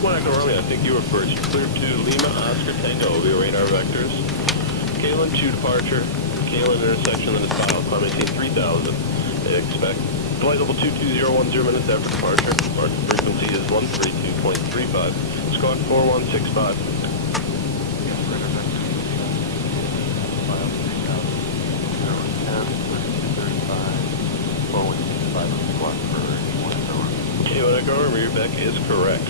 1 Echo Romeo, I think you were first. Clear to Lima, Oscar Tango, via radar vectors. Kalen 2 departure. Kalen intersection, then it's filed. Climb maintain 3000. Expect flight level 22010 minutes after departure. Market frequency is 132.35. Squawk 4165. K1 Echo, rear deck is correct.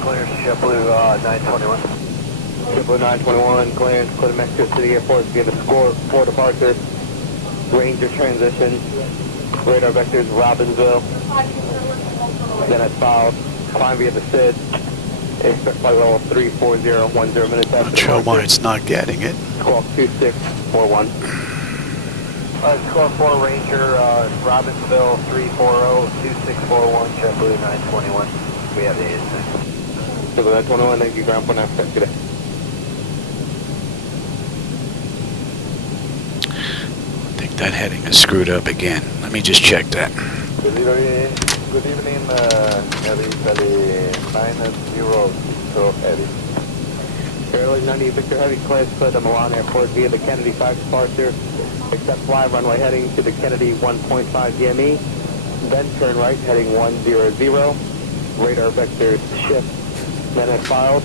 Clear, JetBlue 921. JetBlue 921, clearance, clear to Mexico City Airport, give a score for departure. Ranger transition, radar vectors, Robbinsville. Then it's filed, climb via the SID. Expect flight level 34010 minutes after. Not sure why it's not getting it. Squawk 2641. Squawk 4 Ranger, Robbinsville 340-2641, JetBlue 921. We have the ASA. JetBlue 921, thank you, ground point access today. I think that heading is screwed up again. Let me just check that. Good evening, Eddie, 9-0, Eddie. Airline 90 Victor Heavy, clearance to the Milan Airport via the Kennedy 5 departure. Accept fly runway heading to the Kennedy 1.5 DME. Then turn right heading 100. Radar vectors shift. Then it's filed.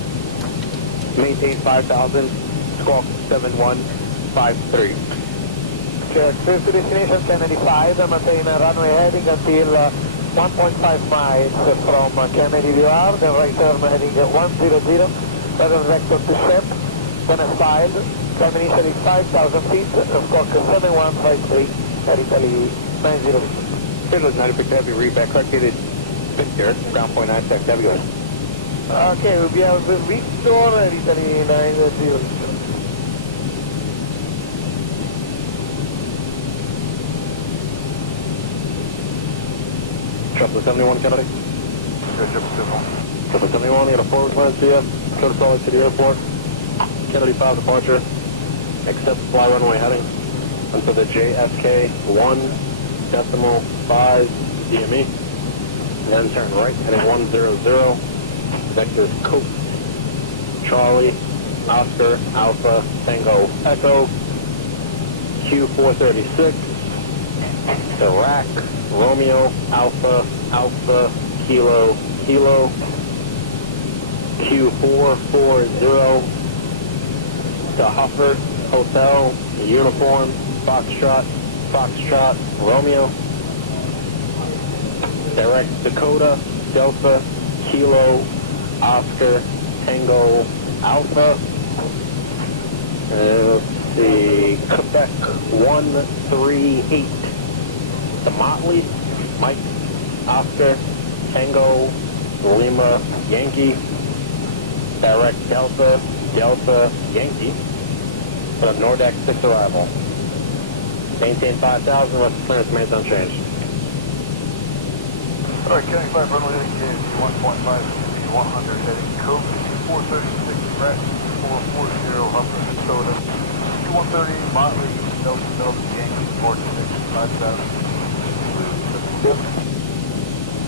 Maintain 5000. Squawk 7153. Check. Clear to destination Kennedy 5. Maintain runway heading until 1.5 miles from Kennedy VR. Then right turn heading 100. Radar vector to shift. Then it's filed. Climb initially 5,000 feet. Squawk 7153. Italy 90. Schedule 90 Victor Heavy, read back corrected. Victor, ground point access, have you go ahead. Okay, we have Victor, Italy 90. Triple 71 Kennedy. Good, Triple 71, you got a forward clearance via Salt Lake City Airport. Kennedy 5 departure. Accept fly runway heading until the JFK 1.5 DME. Then turn right heading 100. Vectors Cope, Charlie, Oscar, Alpha, Tango, Echo, Q436, Iraq, Romeo, Alpha, Alpha, Kilo, Kilo, Q440, the Hufford, Hotel, Uniform, Foxtrot, Foxtrot, Romeo, direct Dakota, Delta, Kilo, Oscar, Tango, Alpha. Let's see, Quebec 138. The Motley, Mike, Oscar, Tango, Lima, Yankee. Direct Delta, Delta, Yankee. For the Nordex 6 arrival. Maintain 5,000, what's the clearance remains unchanged. Alright, Kennedy 5 runway heading KC 1.5, 100 heading Cope, 436 Pratt, 440 Huffman, Minnesota, 130 Motley, Delta, Delta, Yankee, 46, 5,000.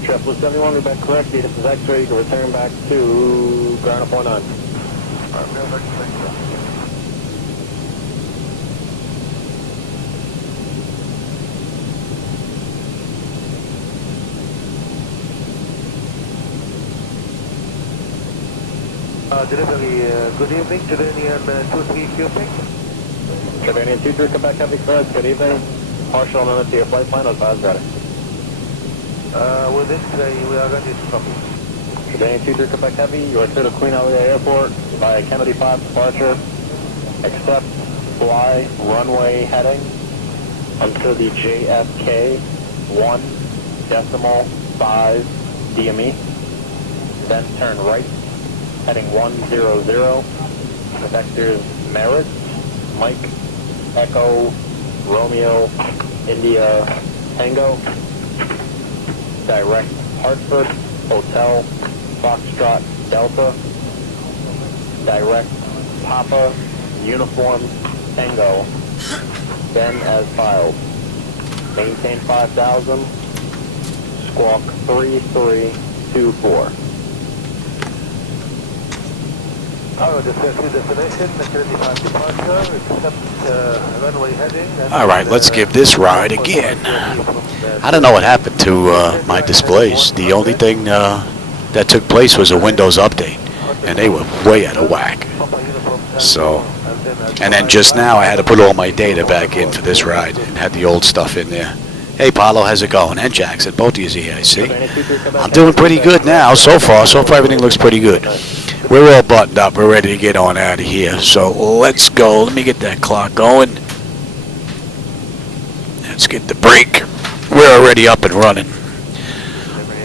Triple 71, we're back correct. This is X-ray. You can return back to ground up 19. Alright, we have next thing. Delivery, good evening, Jordanian 23 Cubic. Jordanian 23, come back heavy clearance, good evening. Partial amendment to your flight plan, advise ready. With this today, we are ready to copy. Jordanian 23, come back heavy, you are clear to Queen Alia Airport by Kennedy 5 departure. Accept fly runway heading until the JFK 1.5 DME. Then turn right. Heading 100, the vectors Merit, Mike, Echo, Romeo, India, Tango, direct Hartford, Hotel, Foxtrot, Delta, direct Papa, Uniform, Tango, then as filed. Maintain 5,000, squawk 3324. Power destination, Kennedy 5 departure, accept runway heading. All right, let's give this ride again. I don't know what happened to my displays. The only thing that took place was a Windows update, and they were way out of whack. So, and then just now I had to put all my data back in for this ride and had the old stuff in there. Hey, Paulo, how's it going? And Jackson, both of you here, I see. I'm doing pretty good now, so far. So far, everything looks pretty good. We're all buttoned up. We're ready to get on out of here. So let's go. Let me get that clock going. Let's get the brake. We're already up and running.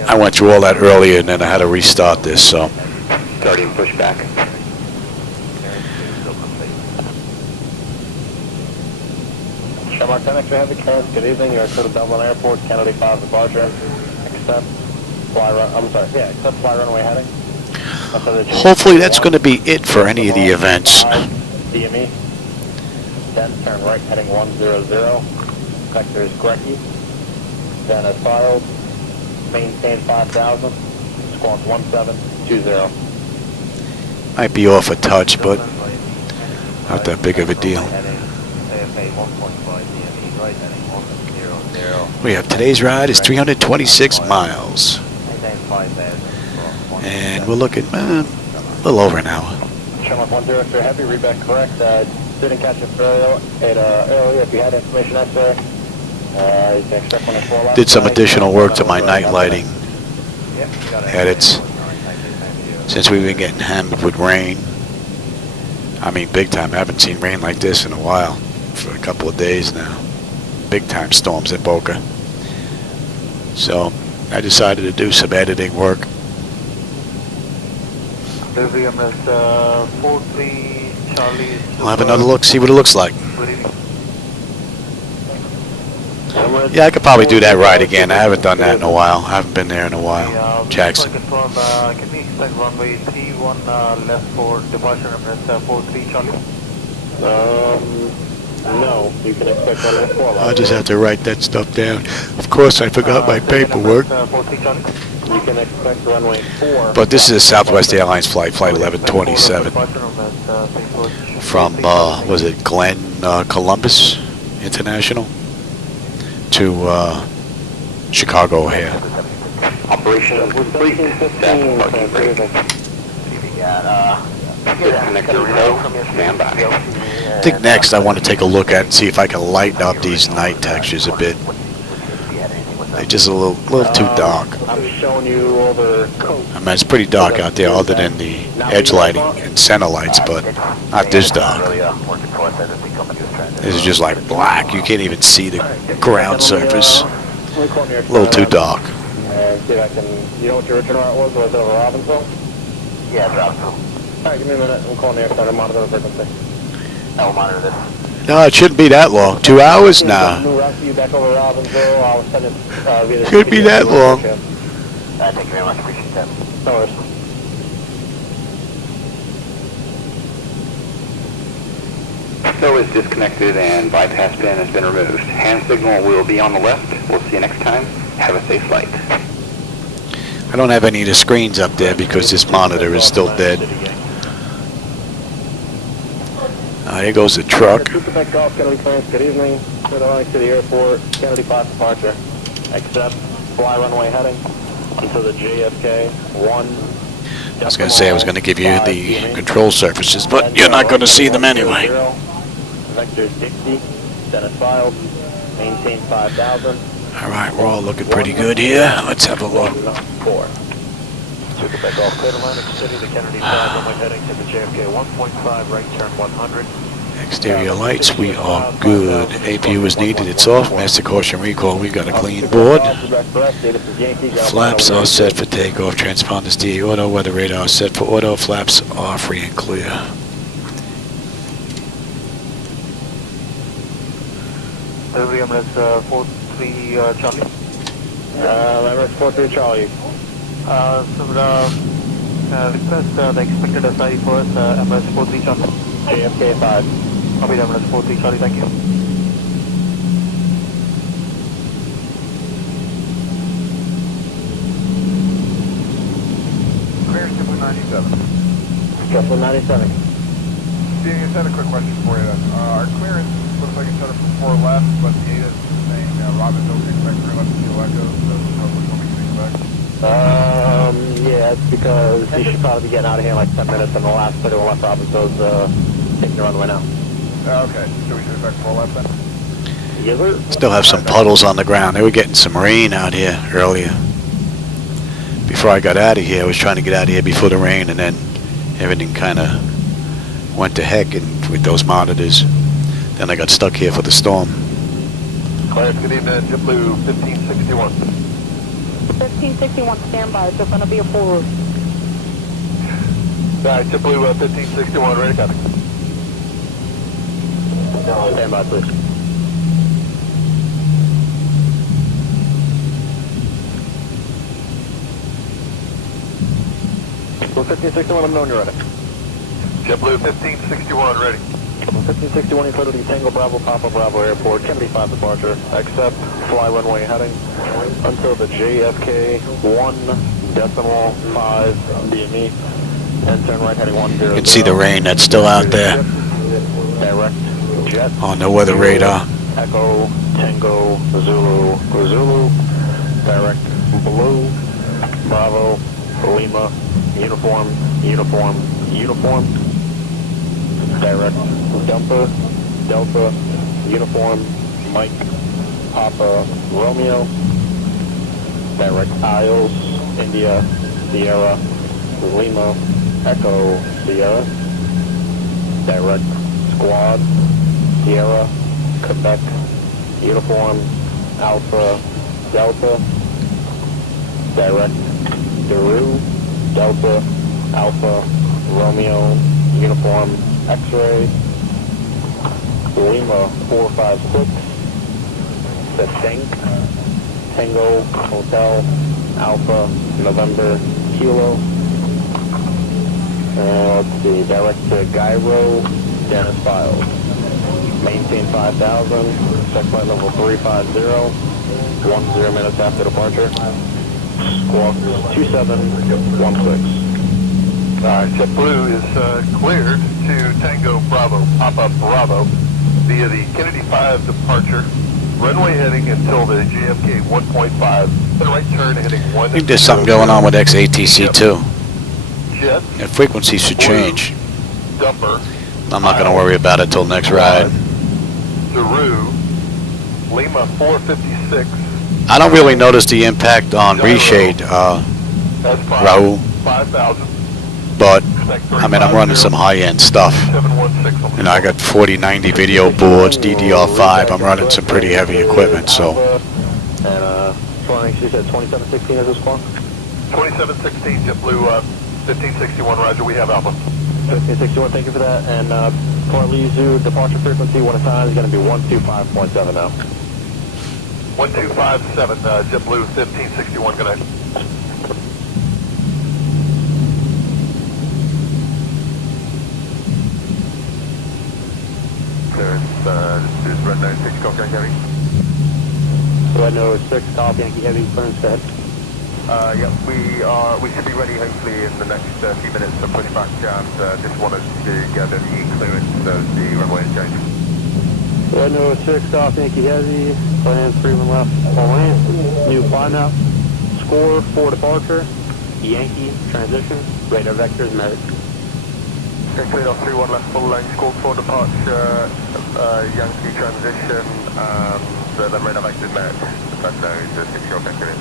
I went through all that earlier, and then I had to restart this, so. Starting pushback. Shamrock 10 extra heavy currents, good evening. You're to Dublin Airport, Kennedy 5 departure. Accept fly runway heading. Hopefully that's going to be it for any of the events. DME. Then turn right heading 100. Vector is Grecky. Then as filed. Maintain 5,000. Squawk 1720. Might be off a touch, but not that big of a deal. We have today's ride is 326 miles. And we're looking a little over an hour. Shamrock 10 heavy, read back correct. Didn't catch it earlier. If you had information necessary, you can expect one at 4 Did some additional work to my night lighting edits. Since we've been getting hammered with rain. I mean, big time. I haven't seen rain like this in a while. For a couple of days now. Big time storms in Boca. So I decided to do some editing work. We'll have another look, see what it looks like. Yeah, I could probably do that ride again. I haven't done that in a while. I haven't been there in a while. Jackson. Can we expect runway 31 left for departure reference 43 Charlie? No, you can expect runway 4 left. I'll just have to write that stuff down. Of course, I forgot my paperwork. You can expect runway 4. But this is a Southwest Airlines flight, flight 1127. From, was it Glenn Columbus International? To Chicago O'Hare. Operation complete. Stand by. I think next I want to take a look at and see if I can lighten up these night textures a bit. They're just a little too dark. I'm showing you all the coast. I mean, it's pretty dark out there other than the edge lighting and center lights, but not this dark. This is just like black. You can't even see the ground surface. A little too dark. See if I can, you know what your original route was? Was it over Robbinsville? Yeah, Robbinsville. Alright, give me a minute. I'm calling the air center, monitor the frequency. I'll monitor this. No, it shouldn't be that long. 2 hours? Nah. New route to you back over Robbinsville. I'll send it via the Could be that long. Thank you very much. Appreciate that. No worries. So is disconnected and bypass pin has been removed. Hand signal will be on the left. We'll see you next time. Have a safe flight. I don't have any of the screens up there because this monitor is still dead. Here goes the truck. Quebec Golf, Kennedy clearance, good evening. Clear to the airport, Kennedy 5 departure. Accept, fly runway heading onto the JFK 1. I was going to say I was going to give you the control surfaces, but you're not going to see them anyway. Vector 60, Senate filed, maintain 5,000. All right, we're all looking pretty good here. Let's have a look. 4. Quebec Golf, clear to line of the city, the Kennedy 5, runway heading to the JFK 1.5, right turn 100. Exterior lights, we are good. APU is needed, it's off. Master caution recall, we got a clean board. Flaps are set for takeoff. Transponders DA auto. Weather radar set for auto. Flaps are free and clear. Delivery Emirates 43 Charlie. Emirates 43 Charlie. Request the expected SI first, Emirates 43 Charlie. JFK 5. I'll be down minutes 14, Charlie, thank you. Clearance JetBlue 97. JetBlue 97. Dean, I just had a quick question for you then. Our clearance looks like it's set up for 4 left, but the ADA is saying Robin don't expect 3 left to be echoes, so roughly what we can expect. Yeah, it's because he should probably be getting out of here in like 10 minutes, and the last 31 left Robin's taking the runway now. Okay, so we should expect 4 left then? Yes, sir. Still have some puddles on the ground. They were getting some rain out here earlier. Before I got out of here, I was trying to get out of here before the rain, and then everything kind of went to heck with those monitors. Then I got stuck here for the storm. Clarence, good evening, JetBlue 1561. 1561 standby, so it's going to be a full route. Alright, JetBlue 1561, ready to copy. Stand by, please. Well, 1561, let me know when you're ready. JetBlue 1561, ready. 1561, you clear to the Tango Bravo, Papa Bravo Airport, Kennedy 5 departure, accept, fly runway heading until the JFK 1.5 DME, and turn right heading 10. You can see the rain that's still out there Direct jet. on the weather radar. Echo, Tango, Zulu, Zulu, direct blue, Bravo, Lima, uniform, uniform, uniform, direct Delta, Delta, uniform, Mike, Papa, Romeo, direct Isles, India, Sierra, Lima, Echo, Sierra, direct Squad, Sierra, Quebec, uniform, Alpha, Delta, direct Daru, Delta, Alpha, Romeo, uniform, X-ray, Lima 456, the Tank, Tango, Hotel, Alpha, November, Kilo, let's see, direct to Gyro, Dennis Files, maintain 5,000, check flight level 350, 10 minutes after departure, squawk 2716. JetBlue is cleared to Tango Bravo, Papa Bravo, via the Kennedy 5 departure, runway heading until the JFK 1.5, then right turn heading 1. I think there's something going on with XATC too. Jet, The frequency should change. Dumper, I'm not going to worry about it till next ride. Daru, Lima 456, I don't really notice the impact on reshade, S5, Raul, 5,000, but I mean, I'm running some high-end stuff. 716. You know, I got 4090 video boards, DDR5. I'm running some pretty heavy equipment, so And flying, she said 2716 as a squawk? 2716, JetBlue 1561, roger, we have Alpha. 1561, thank you for that. And Port Lizu, departure frequency, one at a time, is going to be 125.7 now. 1257, JetBlue 1561, good night. This is Red 96, Cockpit Heavy. Red 06, Golf Yankee Heavy, clearance, go ahead. Yeah, we should be ready hopefully in the next few minutes to push back and just wanted to gather the clearance as the runway is changing. Red 06, Golf Yankee Heavy, plan 31 left, full land, new climb out, score for departure, Yankee transition, radar vectors met. Cleared off 31 left, full lane, score for departure, Yankee transition, and then radar vectors met. That's the 6 short vector is.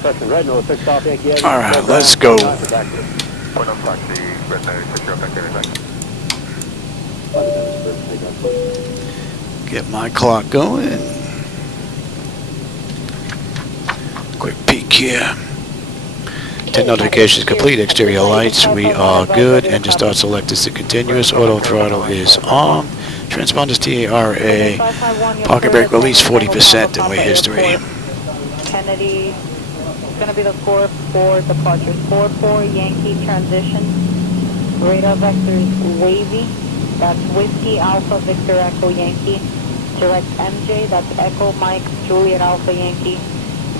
Section Red 06, Golf Yankee Heavy. all right, let's go. Point on taxi, Red 96 short vector is. Get my clock going. Quick peek here. 10 notifications complete. Exterior lights, we are good. Engine start select is the continuous. Auto throttle is on. Transponders TARA. Pocket brake release 40% in way history. Kennedy, it's going to be the 4-4 departure. 4-4 Yankee transition. Radar vectors wavy. That's Whiskey Alpha Victor Echo Yankee. Direct MJ, that's Echo Mike Juliet Alpha Yankee.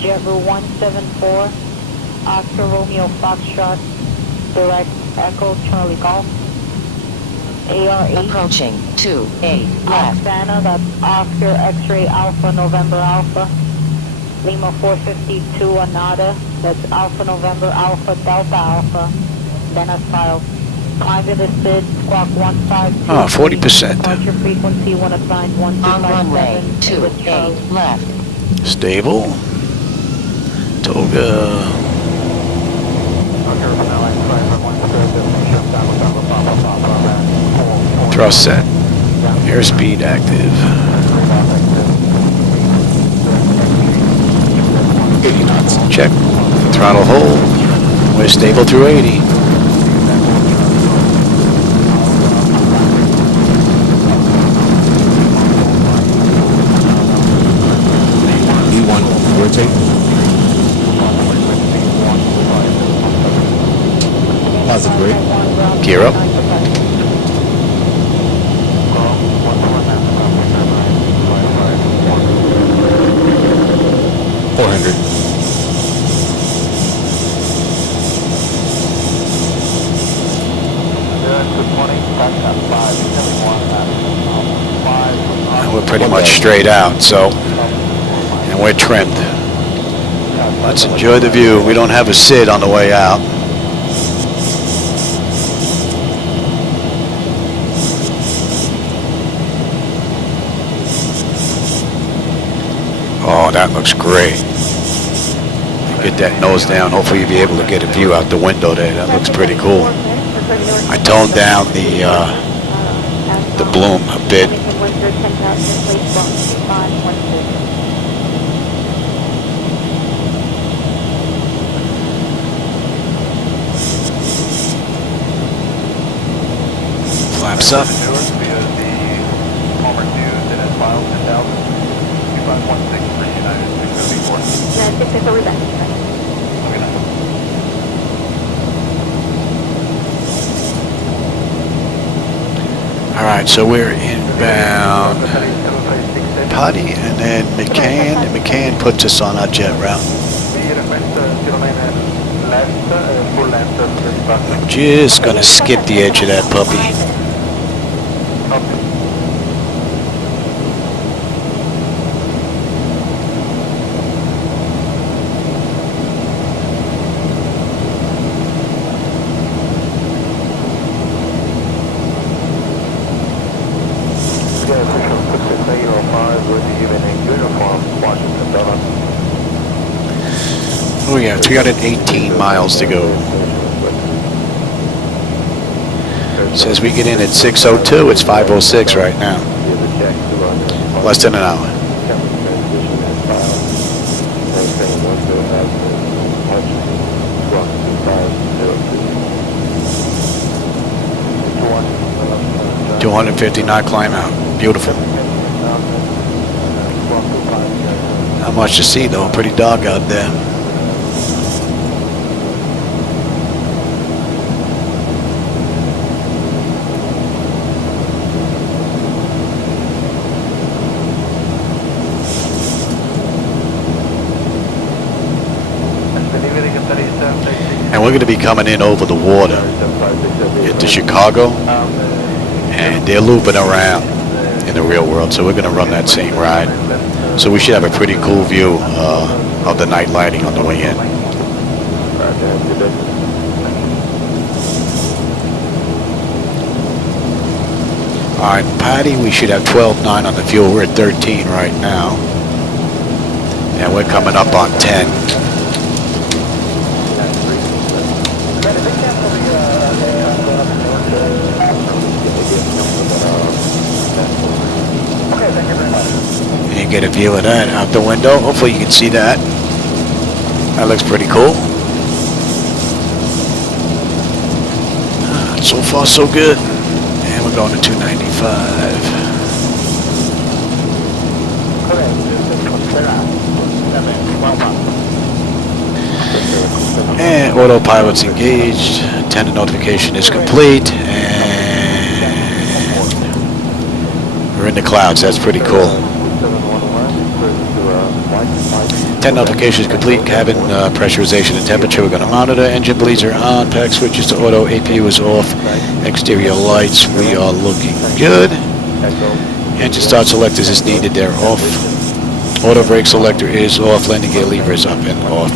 Jetru 174, Oscar Romeo Foxtrot, direct Echo Charlie Golf. AR8. Approaching 28 left. Oksana, that's Oscar X-Ray Alpha November Alpha. Lima 452 Anada, that's Alpha November Alpha Delta Alpha. Dennis filed. Climb to the SID, squawk 152. Oh, 40%. Departure frequency 1 assigned On runway 1257. 28 left. Stable. Toga. Thrust set. Airspeed active. 80 knots. Check. Throttle hold. We're stable through 80. E1, rotate. Positive rate. Gear up. And we're pretty much straight out, so, and we're trimmed. Let's enjoy the view. We don't have a SID on the way out. Oh, that looks great. Get that nose down. Hopefully you'll be able to get a view out the window there. That looks pretty cool. I toned down the bloom a bit. Flaps up. All right, so we're inbound Putty and then McCann. And McCann puts us on our jet route. I'm just gonna skip the edge of that puppy. Oh yeah, 318 miles to go. Says we get in at 6:02. It's 5:06 right now. Less than an hour. $250 knot climb out. Beautiful. Not much to see though. Pretty dark out there. And we're going to be coming in over the water into Chicago, and they're looping around in the real world, so we're going to run that same ride. So we should have a pretty cool view of the night lighting on the way in. All right, Patty, we should have 12.9 on the fuel. We're at 13 right now, and we're coming up on 10. You get a view of that out the window. Hopefully you can see that. That looks pretty cool. So far so good. And we're going to 295. And autopilot's engaged. Antenna notification is complete. And in the clouds. That's pretty cool. 10 notifications complete. Cabin pressurization and temperature. We're going to monitor. Engine bleeds are on. Pack switches to auto. APU is off. Exterior lights. We are looking good. Engine start selectors is needed. They're off. Auto brake selector is off. Landing gear lever is up and off.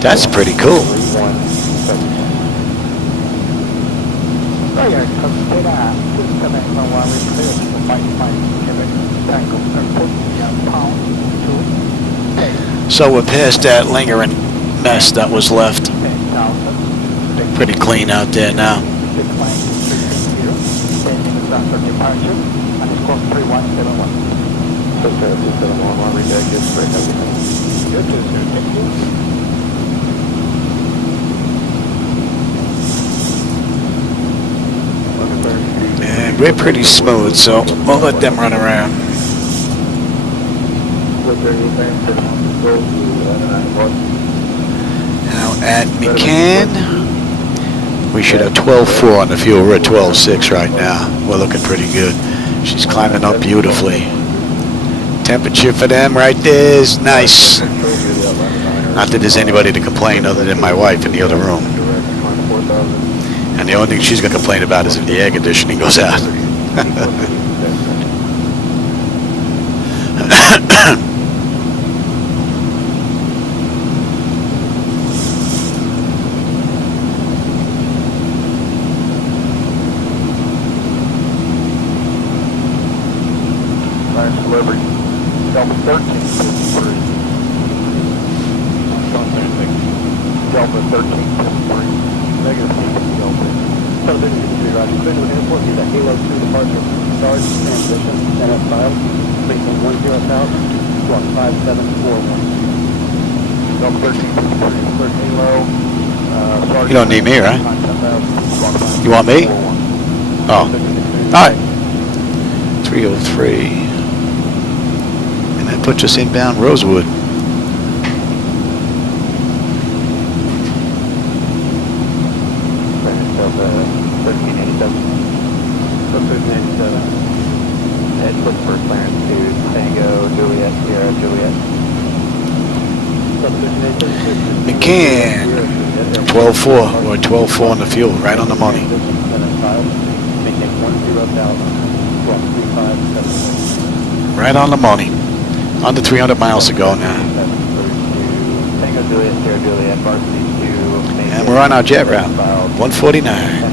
That's pretty cool. So we're past that lingering mess that was left. Pretty clean out there now. And we're pretty smooth, so we'll let them run around. Now at MECAN, we should have 12.4 on the fuel. We're at 12.6 right now. We're looking pretty good. She's climbing up beautifully. Temperature for them right there is nice. Not that there's anybody to complain other than my wife in the other room. And the only thing she's going to complain about is if the air conditioning goes out. Delivery. Delta 1353. Delta 1353. Negative Delta. Television industry riding clear to the airport. Need a Halo 2 departure. Start transition. NF file. Facing 10,000. Squawk 5741. Delta 1353. Clear Halo. You don't need me, right? You want me? Oh. All right. 303. And that puts us inbound Rosewood. MECAN 12.4 or 12.4 on the fuel, right on the money. Right on the money. Under 300 miles to go now. And we're on our jet route. 149.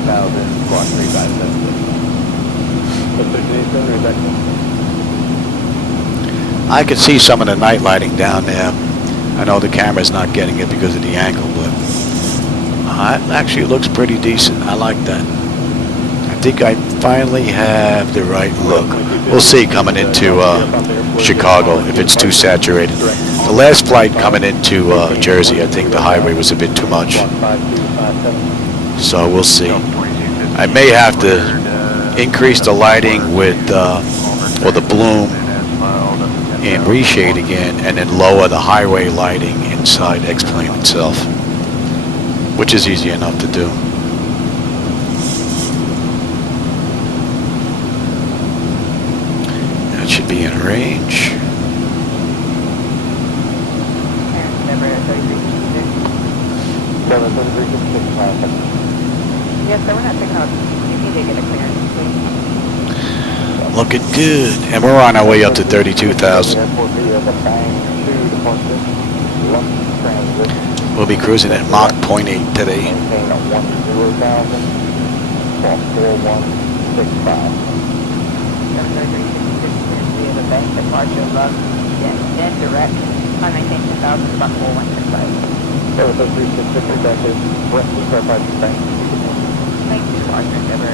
I could see some of the night lighting down there. I know the camera's not getting it because of the angle, but it actually looks pretty decent. I like that. I think I finally have the right look. We'll see coming into Chicago if it's too saturated. The last flight coming into Jersey, I think the highway was a bit too much. So we'll see. I may have to increase the lighting with, or the bloom and reshade again, and then lower the highway lighting inside X-Plane itself, which is easy enough to do. That should be in range. Yes, sir, we're not picking up. You need to get a clearance, please. Looking good. And we're on our way up to 32,000. We'll be cruising at Mach 0.8 today. Bank departure above, then direct, I maintain 2,000, about 4165. Thank you, partner, never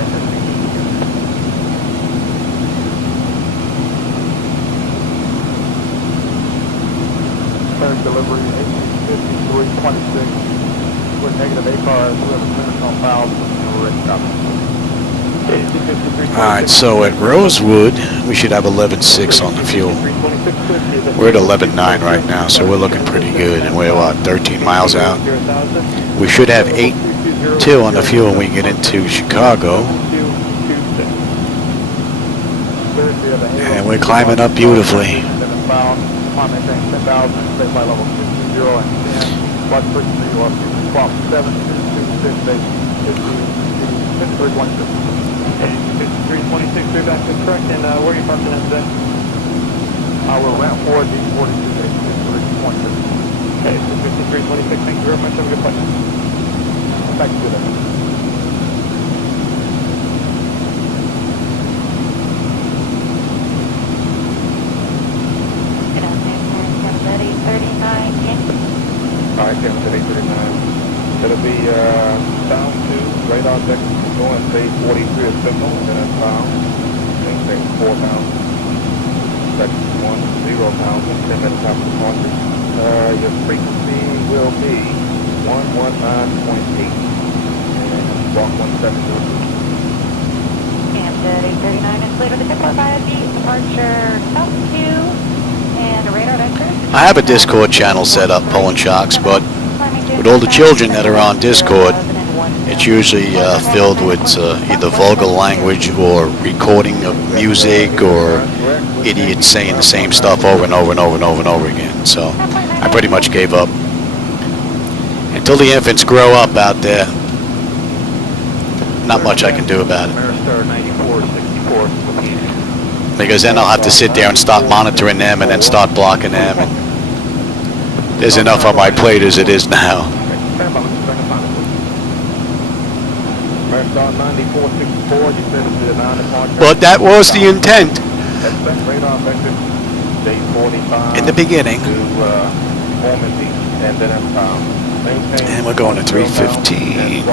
Delivery 185326 with negative ACARS. We have a clearance on file. We're ready to stop. Alright, so at Rosewood, we should have 11.6 on the fuel. We're at 11.9 right now, so we're looking pretty good. And we're, what, 13 miles out? We should have 8-2 on the fuel when we get into Chicago. And we're climbing up beautifully. Where are you parking at today? We're ramp 4, D42, okay, 5326, thank you very much, have a good flight. Back to you then. Good afternoon, Campbell 839 Yankee. Alright, Campbell 839. It'll be down to radar deck, going say 43 is signal, and then it's bound. Maintain 4 pounds. Section 10 pounds and 10 minutes after departure. Your frequency will be 119.8 and walk 170. Campbell 839 is clear to the depot via the departure South 2 and radar vector. I have a Discord channel set up, Pulling Shocks, but with all the children that are on Discord, it's usually filled with either vulgar language or recording of music or idiots saying the same stuff over and over and over and over and over again. So I pretty much gave up. Until the infants grow up out there, not much I can do about it. Because then I'll have to sit there and start monitoring them and then start blocking them. And there's enough on my plate as it is now. But that was the intent in the beginning. And we're going to 315.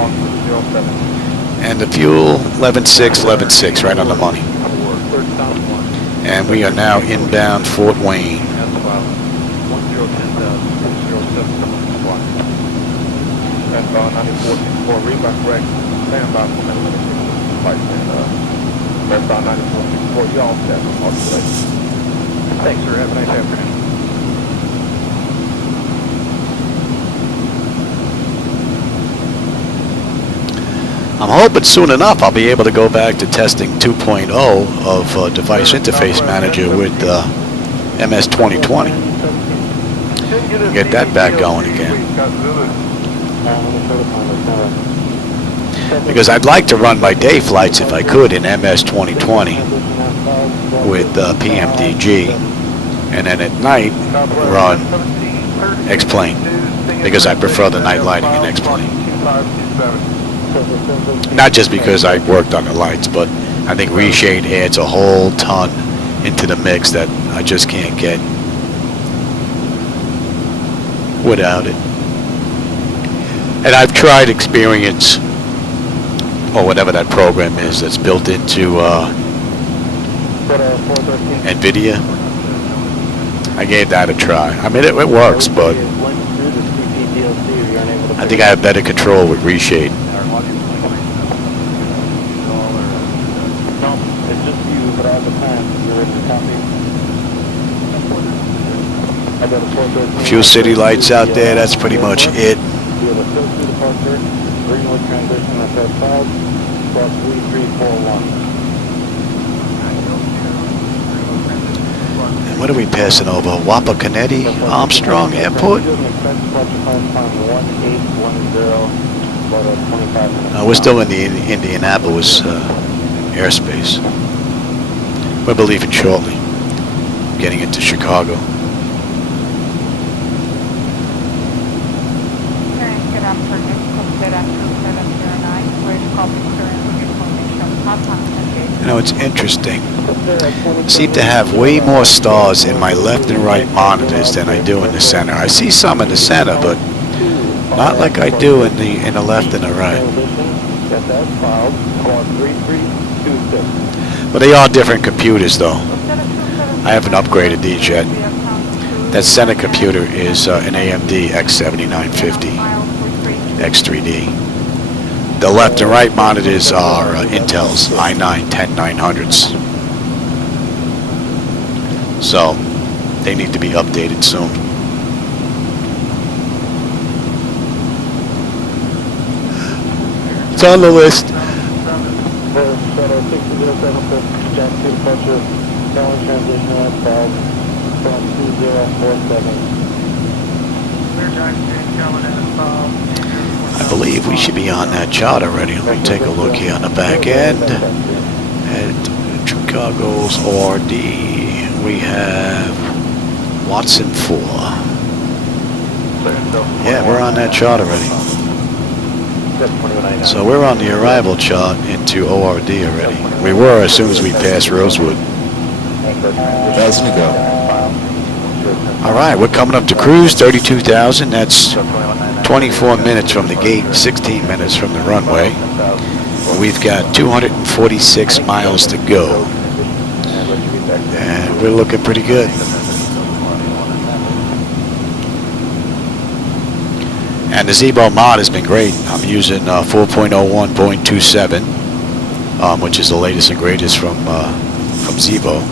And the fuel, 11.6, 11.6, right on the money. And we are now inbound Fort Wayne. Thanks, sir. Have a nice afternoon. I'm hoping soon enough I'll be able to go back to testing 2.0 of Device Interface Manager with MS 2020. Get that back going again. Because I'd like to run my day flights if I could in MS 2020 with PMDG, and then at night run X-Plane, because I prefer the night lighting in X-Plane. Not just because I worked on the lights, but I think reshade adds a whole ton into the mix that I just can't get without it. And I've tried Experience, or whatever that program is that's built into NVIDIA. I gave that a try. I mean, it works, but I think I have better control with reshade. Few city lights out there, that's pretty much it. And what are we passing over? Wapakoneta Armstrong Airport? We're still in the Indianapolis airspace. We'll be leaving shortly, getting into Chicago. You know, it's interesting. I seem to have way more stars in my left and right monitors than I do in the center. I see some in the center, but not like I do in the left and the right. But they are different computers, though. I haven't upgraded these yet. That center computer is an AMD X7950 X3D. The left and right monitors are Intel's i9 10900s. So they need to be updated soon. It's on the list. Shuttle 6074, Jack 2 departure, following transition westbound from 2047. I believe we should be on that chart already. Let me take a look here on the back end. At Chicago's ORD, we have Watson 4. Yeah, we're on that chart already. So we're on the arrival chart into ORD already. We were as soon as we passed Rosewood. 1,000 to go. All right, we're coming up to cruise, 32,000. That's 24 minutes from the gate, 16 minutes from the runway. We've got 246 miles to go. And we're looking pretty good. And the Zibo mod has been great. I'm using 4.01.27, which is the latest and greatest from Zibo.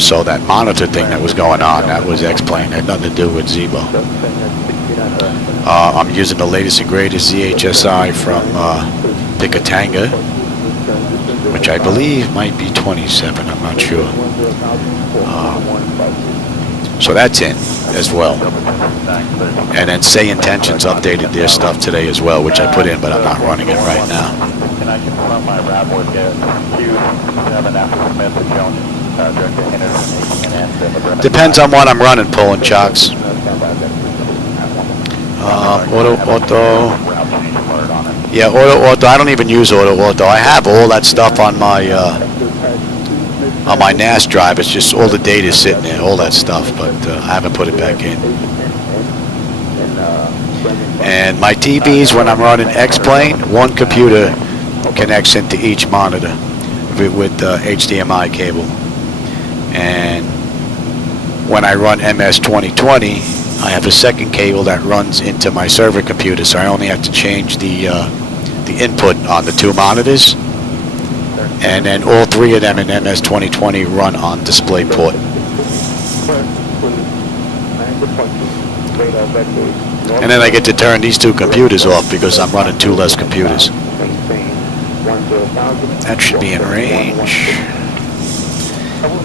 So that monitor thing that was going on, that was X-Plane, had nothing to do with Zibo. I'm using the latest and greatest ZHSI from Picatanga, which I believe might be 27, I'm not sure. So that's in as well. And then SayIntentions updated their stuff today as well, which I put in, but I'm not running it right now. And I can run my Rapid get Q7 after Smith and Jones. Depends on what I'm running, pulling chocks. Auto. Yeah, auto. I don't even use auto. I have all that stuff on my NAS drive. It's just all the data is sitting there, all that stuff, but I haven't put it back in. And my TVs, when I'm running X-Plane, one computer connects into each monitor with HDMI cable. And when I run MS 2020, I have a second cable that runs into my server computer, so I only have to change the input on the two monitors. And then all three of them in MS 2020 run on DisplayPort. And then I get to turn these two computers off because I'm running two less computers. That should be in range.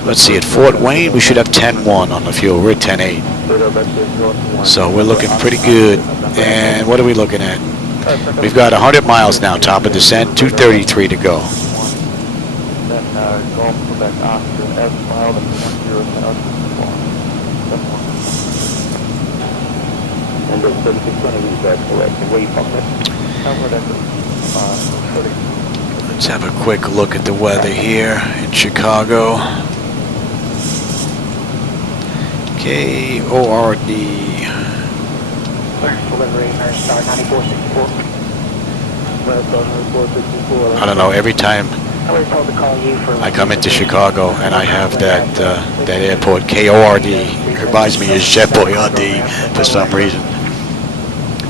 Let's see, at Fort Wayne, we should have 10-1 on the fuel. We're at 10-8. So we're looking pretty good. And what are we looking at? We've got 100 miles now, top of descent, 233 to go. Let's have a quick look at the weather here in Chicago. KORD. I don't know, every time I come into Chicago and I have that airport, KORD, it reminds me of Jet Boyardee for some reason.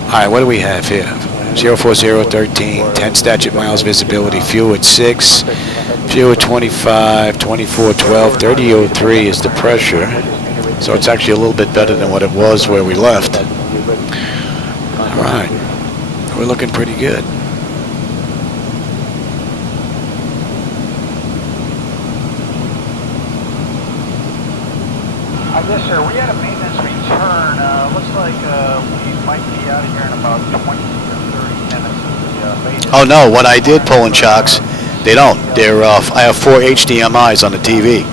Alright, what do we have here? 04013, 10 statute miles visibility, fuel at 6, fuel at 25, 2412, 3003 is the pressure. So it's actually a little bit better than what it was where we left. Alright, we're looking pretty good. Yes, sir. We had a maintenance return. Looks like we might be out of here in about 20 to 30 minutes. Oh no, what I did, pulling chocks, they don't. They're I have 4 HDMIs on the TV.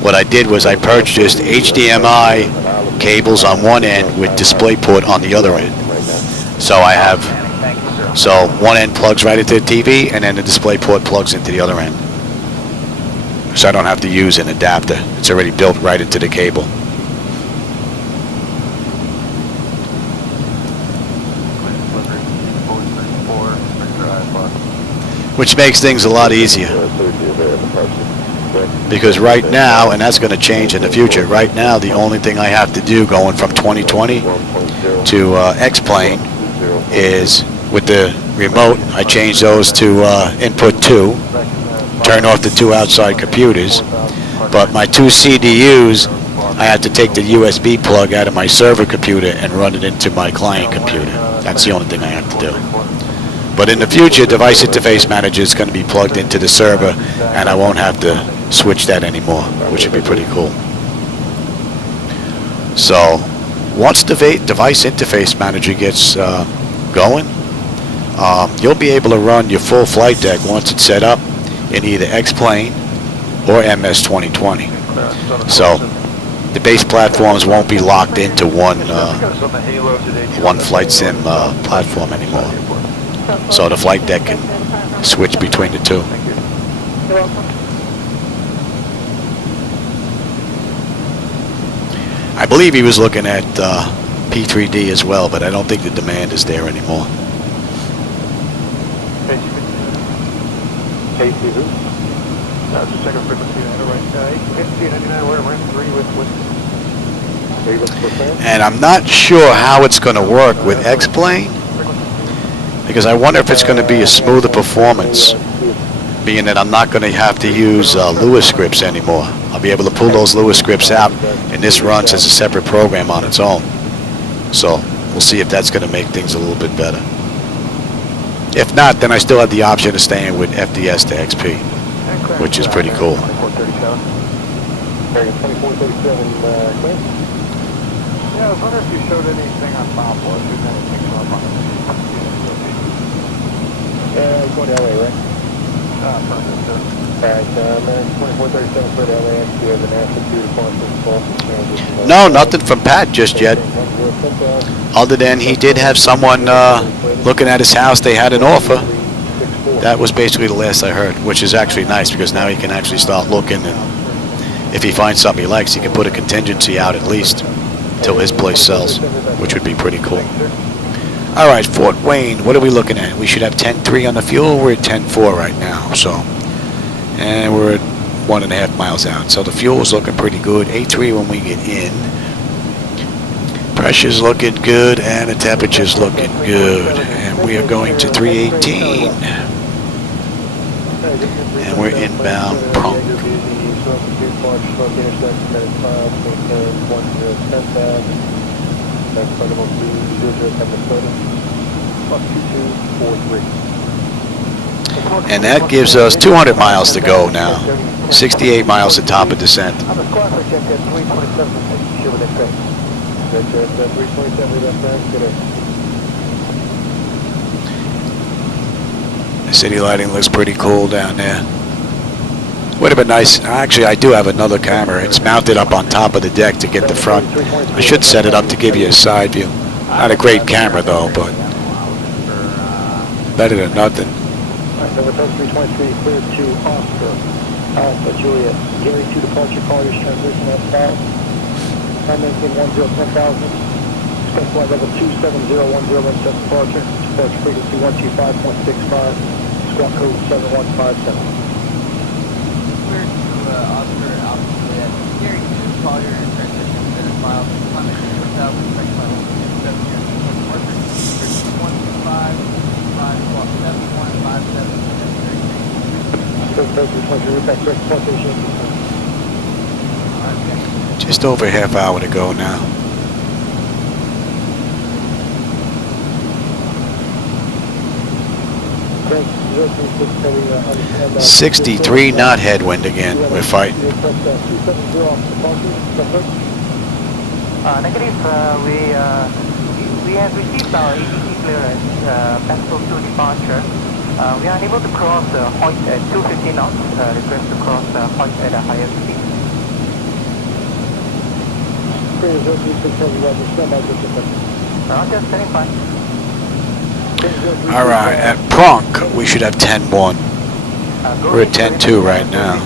What I did was I purchased HDMI cables on one end with DisplayPort on the other end. So I have, so one end plugs right into the TV and then the DisplayPort plugs into the other end. So I don't have to use an adapter. It's already built right into the cable. Which makes things a lot easier. Because right now, and that's going to change in the future, right now the only thing I have to do going from 2020 to X-Plane is with the remote, I change those to input 2, turn off the 2 outside computers, but my 2 CDUs, I have to take the USB plug out of my server computer and run it into my client computer. That's the only thing I have to do. But in the future, device interface manager is going to be plugged into the server, and I won't have to switch that anymore, which would be pretty cool. So once the device interface manager gets going, you'll be able to run your full flight deck once it's set up in either X-Plane or MS 2020. So the base platforms won't be locked into one flight sim platform anymore. So the flight deck can switch between the two. I believe he was looking at P3D as well, but I don't think the demand is there anymore. KC who? That's the second frequency, right? KC99, we're in 3 with... Are you looking for plan? And I'm not sure how it's going to work with X-Plane, because I wonder if it's going to be a smoother performance, being that I'm not going to have to use Lewis scripts anymore. I'll be able to pull those Lewis scripts out, and this runs as a separate program on its own. So we'll see if that's going to make things a little bit better. If not, then I still have the option of staying with FDS to XP, which is pretty cool. 2437, clear? Yeah, I was wondering if you showed anything on map or if there's anything on map. Going to LA, right? Perfect, sir. Alright, 2437 for LAX, you have an altitude of No, nothing from Pat just yet. Other than he did have someone looking at his house. They had an offer. That was basically the last I heard, which is actually nice because now he can actually start looking, and if he finds something he likes, he can put a contingency out at least till his place sells, which would be pretty cool. All right, Fort Wayne, what are we looking at? We should have 10.3 on the fuel. We're at 10.4 right now, so, and we're at 1.5 miles out. So the fuel is looking pretty good. 8.3 when we get in. Pressure's looking good, and the temperature's looking good. And we are going to 318. And we're inbound Prunk. And that gives us 200 miles to go now. 68 miles to top of descent. The city lighting looks pretty cool down there. Would have been nice. Actually, I do have another camera. It's mounted up on top of the deck to get the front. I should set it up to give you a side view. Not a great camera though, but better than nothing. Number 323, clear to Oscar. Alpha Juliet. Gary to departure, call your transition at south. Time maintain 10,000. Express flight level 27010, then set departure. Departure frequency 125.65. Squawk code 7157. Clear to Oscar, Alpha Juliet. Gary to call your transition at file. Time maintain 10,000. Express flight level 270. Departure frequency 125. Squawk 7157. Just over a half hour to go now. 63 knot headwind again. We're fighting. Negative. We have received our ATC clearance, pencil to departure. We are unable to cross Hoyt at 250 knots. Request to cross Hoyt at a higher speed. Just standing by. All right, at Prunk, we should have 10.1. We're at 10.2 right now.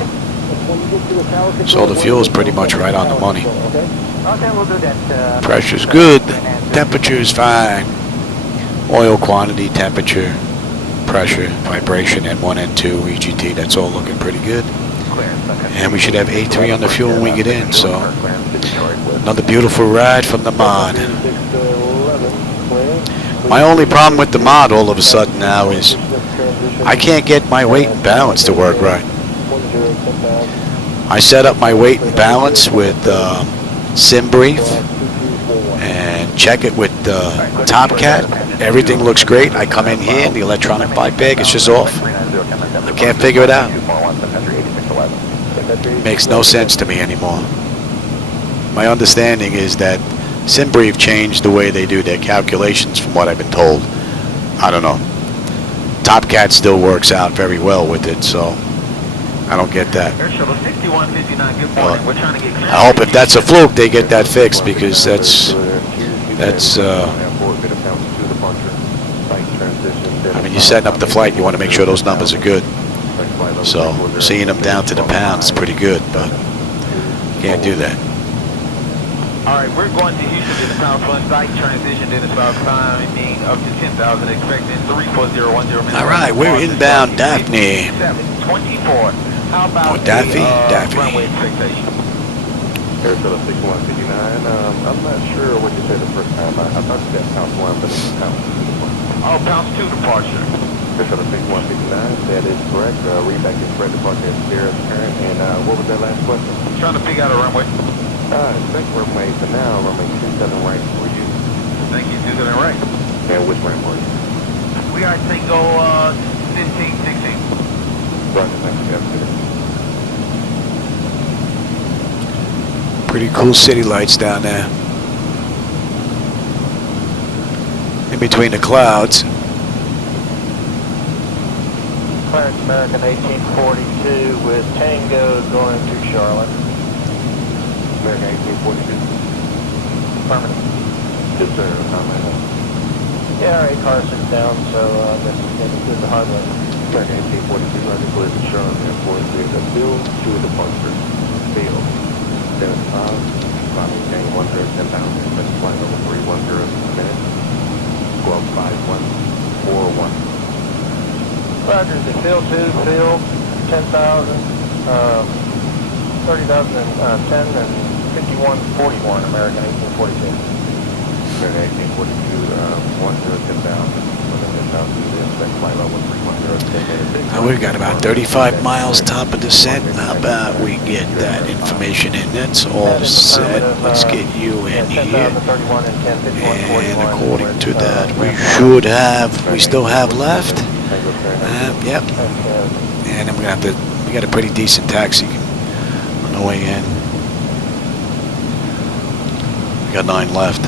So the fuel is pretty much right on the money. Pressure's good. Temperature's fine. Oil quantity, temperature, pressure, vibration, N1, N2, EGT, that's all looking pretty good. And we should have 8.3 on the fuel when we get in, so another beautiful ride from the mod. My only problem with the mod all of a sudden now is I can't get my weight and balance to work right. I set up my weight and balance with SimBrief and check it with TopCat, Everything looks great. I come in here, and the electronic flight bag is just off. I can't figure it out. Makes no sense to me anymore. My understanding is that SimBrief changed the way they do their calculations from what I've been told. I don't know. TopCat still works out very well with it, so I don't get that. I hope if that's a fluke, they get that fixed, because that's I mean, you're setting up the flight, you want to make sure those numbers are good. So seeing them down to the pound is pretty good, but can't do that. All right, we're going to Houston to the Southwest site transition to the South timing up to 10,000, expecting 34010 minutes. All right, we're inbound Daphne. 724. How about Daffy? Daffy. runway expectation? Airfield 6159. I'm not sure what you said the first time. I thought you got pound 1, but it's pound 2. Oh, pounds 2 departure. Airfield 6159. That is correct. Read back is correct. Departure is Sierra current. And what was that last question? Trying to figure out a runway. Expect runway for now. Runway 27 right for you. Thank you, 27 right. And which rank for you? We are Tango 1516. Roger, thank you. Absolutely. Pretty cool city lights down there. In between the clouds. Clarence American 1842 with Tango going to Charlotte. American 1842. Permanent. Yes, sir. Yeah, all right, Carson's down, so this is the hard one. American 1842, Roger, clear to Charlotte Airport. There's a bill to a departure. Bill. Dennis 5, climbing gain 110 pounds, expected flight level 310 minutes, squawk 5141. Roger, the fill 2, fill 10,000, 30,010 and 5141, American 1842. American 1842, 10,000, 10,000, expected flight level 310 minutes. Now we've got about 35 miles top of descent. How about we get that information in? That's all set. Let's get you in here. And according to that, we should have, we still have left. Yep. And then we're gonna have to, we got a pretty decent taxi on the way in. We got 9 left.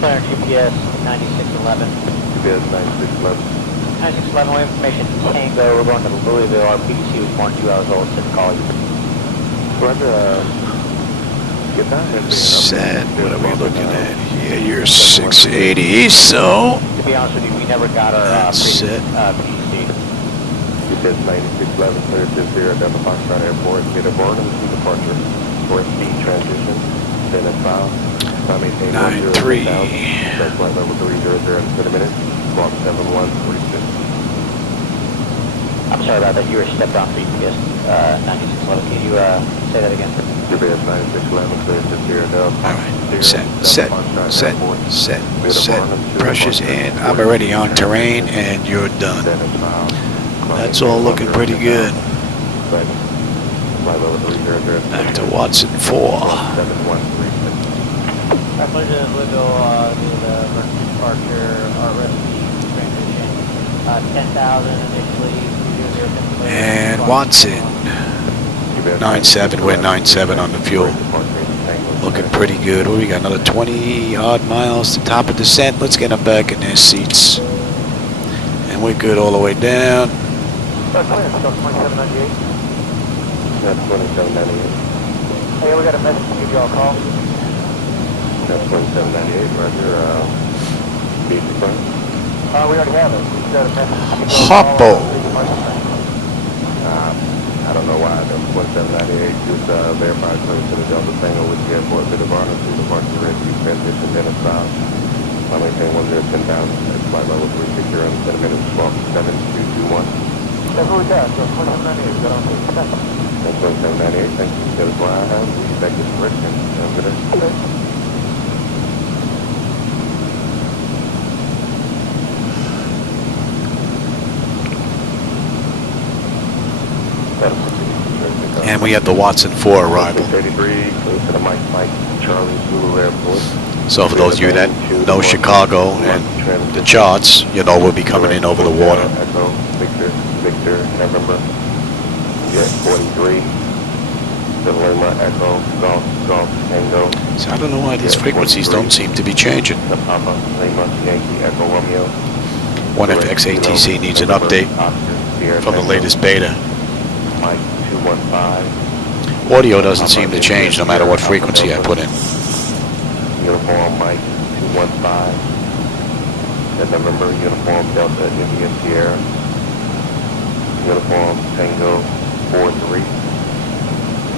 Clarence UPS 9611. UPS 9611. 9611, we have information Tango, we're going to Louisville, our PDC was born 2 hours old, said to call you. Roger, get that. Set, what are we looking at here? You're 680, so To be honest with you, we never got our set. PDC. UPS 9611, clear to Sierra Delta Foxtrot Airport. Get a Barnum to departure. For speed transition. Dennis 5. 93. Flight level 300 in a minute. Squawk 7136. I'm sorry about that, you were stepped on for UPS 9611. Can you say that again? UPS 9611, clear to Sierra Delta. All right, set. Pressure's in. I'm already on terrain, and you're done. That's all looking pretty good. Back to Watson 4. Our pleasure is Louisville, the departure, our rescue transition, 10,000 initially. And Watson, 97, we're 97 on the fuel. Looking pretty good. Oh, we got another 20 odd miles to top of descent. Let's get them back in their seats. And we're good all the way down. That's 2798. That's 2798. Hey, we got a message to give you all a call. That's 2798, Roger. Beachy front. We already have it. We got a message to give you all a Hoppo. call. I don't know why. That was 2798. Just verify clear to the Delta Tango with the airport to the Barnum to the Martin Rescue transition, Dennis South. I maintain 110 pounds at flight level 360 in 10 minutes, squawk 7221. That's what we got. So 2798. We got on the second. That's 2798. Thank you. That is why I have the effective correction. Have a good day. And we have the Watson 4 arrival. 683, close to the Mike, Charlie, Zulu Airport. So for those of you that know Chicago and the charts, you know we'll be coming in over the water. Echo, Victor, November, Jet 43, the Lima, Echo, Golf, Tango. So I don't know why these frequencies don't seem to be changing. The Papa, Lima, Yankee, Echo, Romeo. Wonder if XATC needs an update from the latest beta. Mike 215. Audio doesn't seem to change no matter what frequency I put in. Uniform Mike 215. The November Uniform Delta India Sierra. Uniform Tango 43.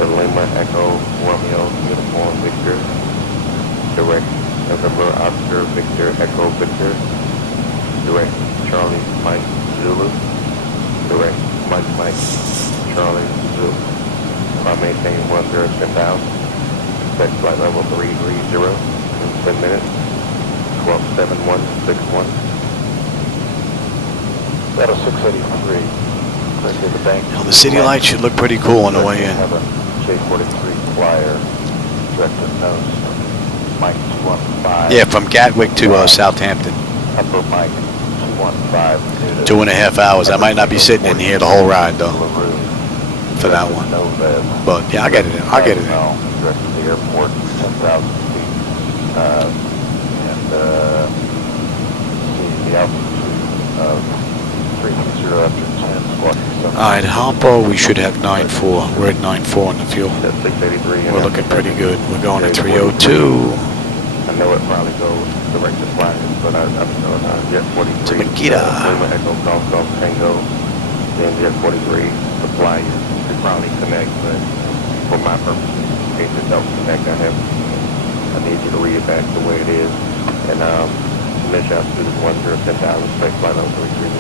The Lima Echo Romeo Uniform Victor. Direct November Oscar Victor Echo Victor. Direct Charlie Mike Zulu. Direct Mike Charlie Zulu. I maintain 1010,000. Expect flight level 330 in 10 minutes. 127161. That'll 683. Right to the bank. Now the city lights should look pretty cool on the way in. Have a J43 flyer. Director nose. Mike 215. Yeah, from Gatwick to Southampton. Upper Mike 215. 2.5 hours. I might not be sitting in here the whole ride though. For that one. But yeah, I get it in. I'll get it in. Direct to the airport, 10,000 feet. The altitude of 330 after 10. Alright, Hampo, we should have 9.4. We're at 9.4 on the fuel. That's 683. We're looking pretty good. We're going at 302. I know it probably goes direct to flying, but I'm doing Jet 43. To Makita. Lima Echo Golf Tango. Then Jet 43 to fly you. They probably connect, but for my purposes, in case it don't connect, I need you to read it back the way it is. And measure out to the 10,000 space flight level 33.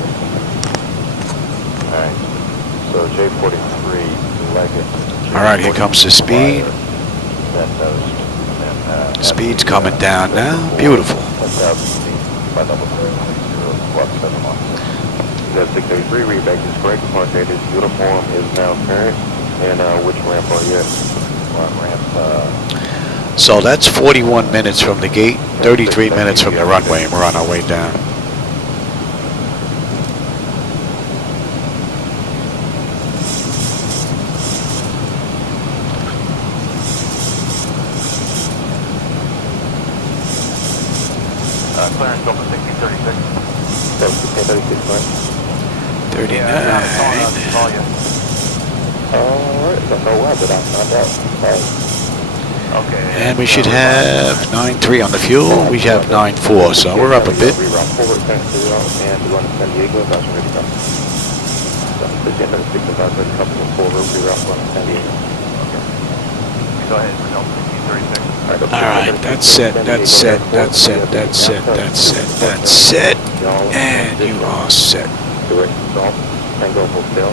Alright, so J43, leg it. Alright, here comes the speed. That nose. Speed's coming down now. Beautiful. 10,000 feet, flight level 360, 683, read back is correct. Departure uniform is now current. And which ramp are you at? ramp, So that's 41 minutes from the gate, 33 minutes from the runway, and we're on our way down. clearance open 1636. 1636, right? 39. Alright, don't know why, but I found out. Okay. And we should have 9.3 on the fuel. We have 9.4, so we're up a bit. Reroute forward, thanks to you all, and we run to San Diego, that's ready to go. So, 1636, ready to come forward, reroute run to San Diego. Go ahead, Renault 1636. Alright, that's set, that's set, that's set, that's set, that's set, that's set. And you are set. Direct Golf, Tango Hotel,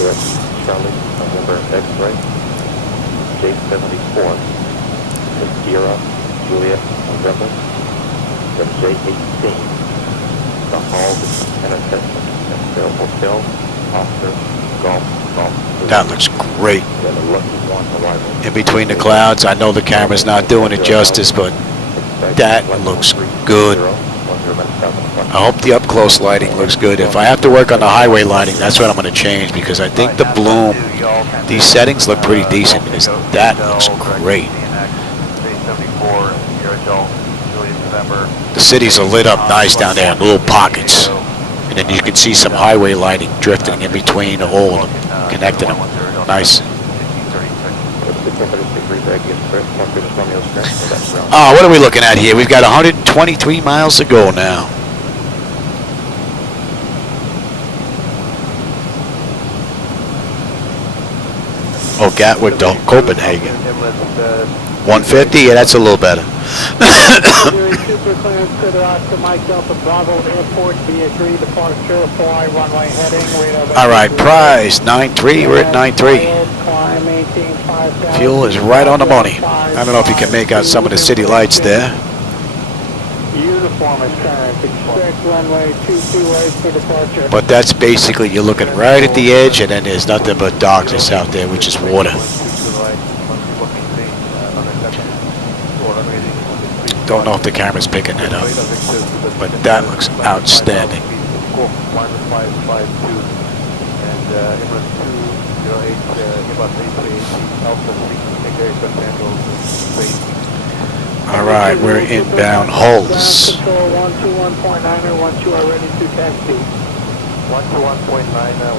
direct Charlie, November X-ray, J74, Sierra, Juliet, November, the J18, the Hall intersection, Hotel, Hotel, Oscar, Golf. That looks great. Then the lucky one arrival. In between the clouds, I know the camera's not doing it justice, but that looks good. I hope the up-close lighting looks good. If I have to work on the highway lighting, that's what I'm going to change, because I think the bloom, these settings look pretty decent, because that looks great. The cities are lit up nice down there in little pockets. And then you can see some highway lighting drifting in between all of them, connecting them. Nice. What are we looking at here? We've got 123 miles to go now. Oh, Gatwick to Copenhagen. 150? Yeah, that's a little better. Super clearance to the Oscar Mike Delta Bravo Airport, B3 departure, fly runway heading. Alright, price 9.3, we're at 9.3. Fuel is right on the money. I don't know if you can make out some of the city lights there. Swarm is current. Expect runway 22 right for departure. But that's basically, you're looking right at the edge, and then there's nothing but darkness out there, which is water. Don't know if the camera's picking that up, but that looks outstanding. All right, we're inbound Hulls. Control 121.9er, 12 are ready to taxi. 121.9er,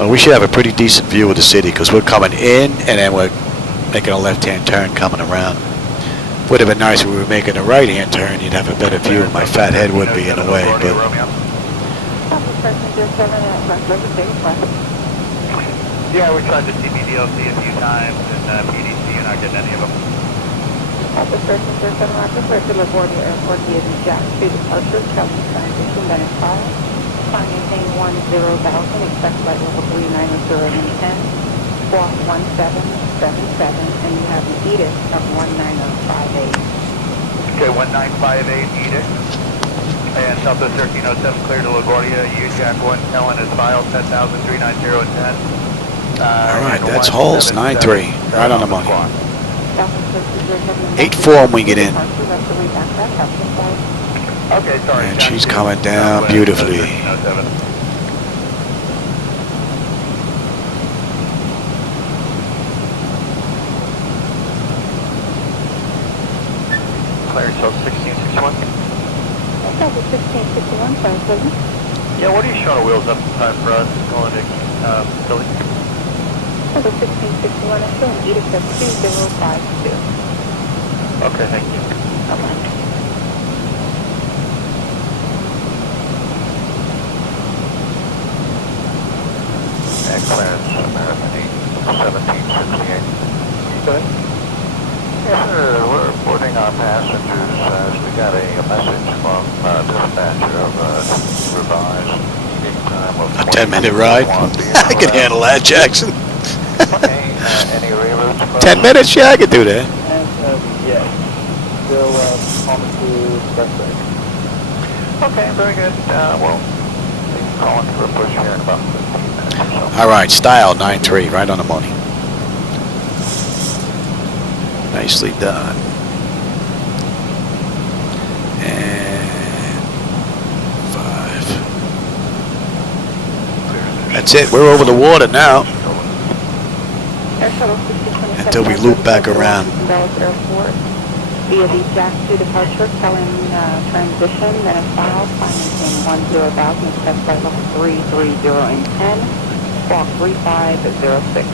1 We should have a pretty decent view of the city because we're coming in and then we're making a left-hand turn coming around. Would have been nice if we were making a right-hand turn. You'd have a better view. My fat head would be in the way, but Yeah, we tried the CBDLC a few times, and PDC, you're not getting any of them. Officer 7 Rochester, to LaGuardia Airport via the Jack to departure, traveling transition, then it's filed. Maintain 10,000, expect flight level 390 and 10, squawk 1777, and you have an edict of 19058. Okay, 1958 edict. And Southwest 1307 clear to LaGuardia, Jack 1, Ellen is filed, 10,390 and 10. all right, that's Hulls 9-3, right on the money. 8-4 when we get in. Okay, sorry. And she's coming down beautifully. Claire, so 1661? That was 1661, sorry, please. Yeah, what are you showing wheels up time for us going to Philly? For the 1661, I'm showing edict of 2052. Okay, thank you. Okay. And Clarence, American 1768. Good. Yes, sir. We're reporting our passengers as we got a message from dispatcher of revised meeting time of A 10-minute ride? I can handle that, Jackson. Okay, any reroutes? 10 minutes? Yeah, I could do that. Yes. Still on to expressway. Okay, very good. Well, calling for a push here in about 15 minutes or so. All right, style 9-3, right on the money. Nicely done. And 5. That's it. We're over the water now. Until we loop back around. Airport via the Jack to departure, telling transition, then a file, financing 10,000, expect flight level 330 and 10, squawk 3506.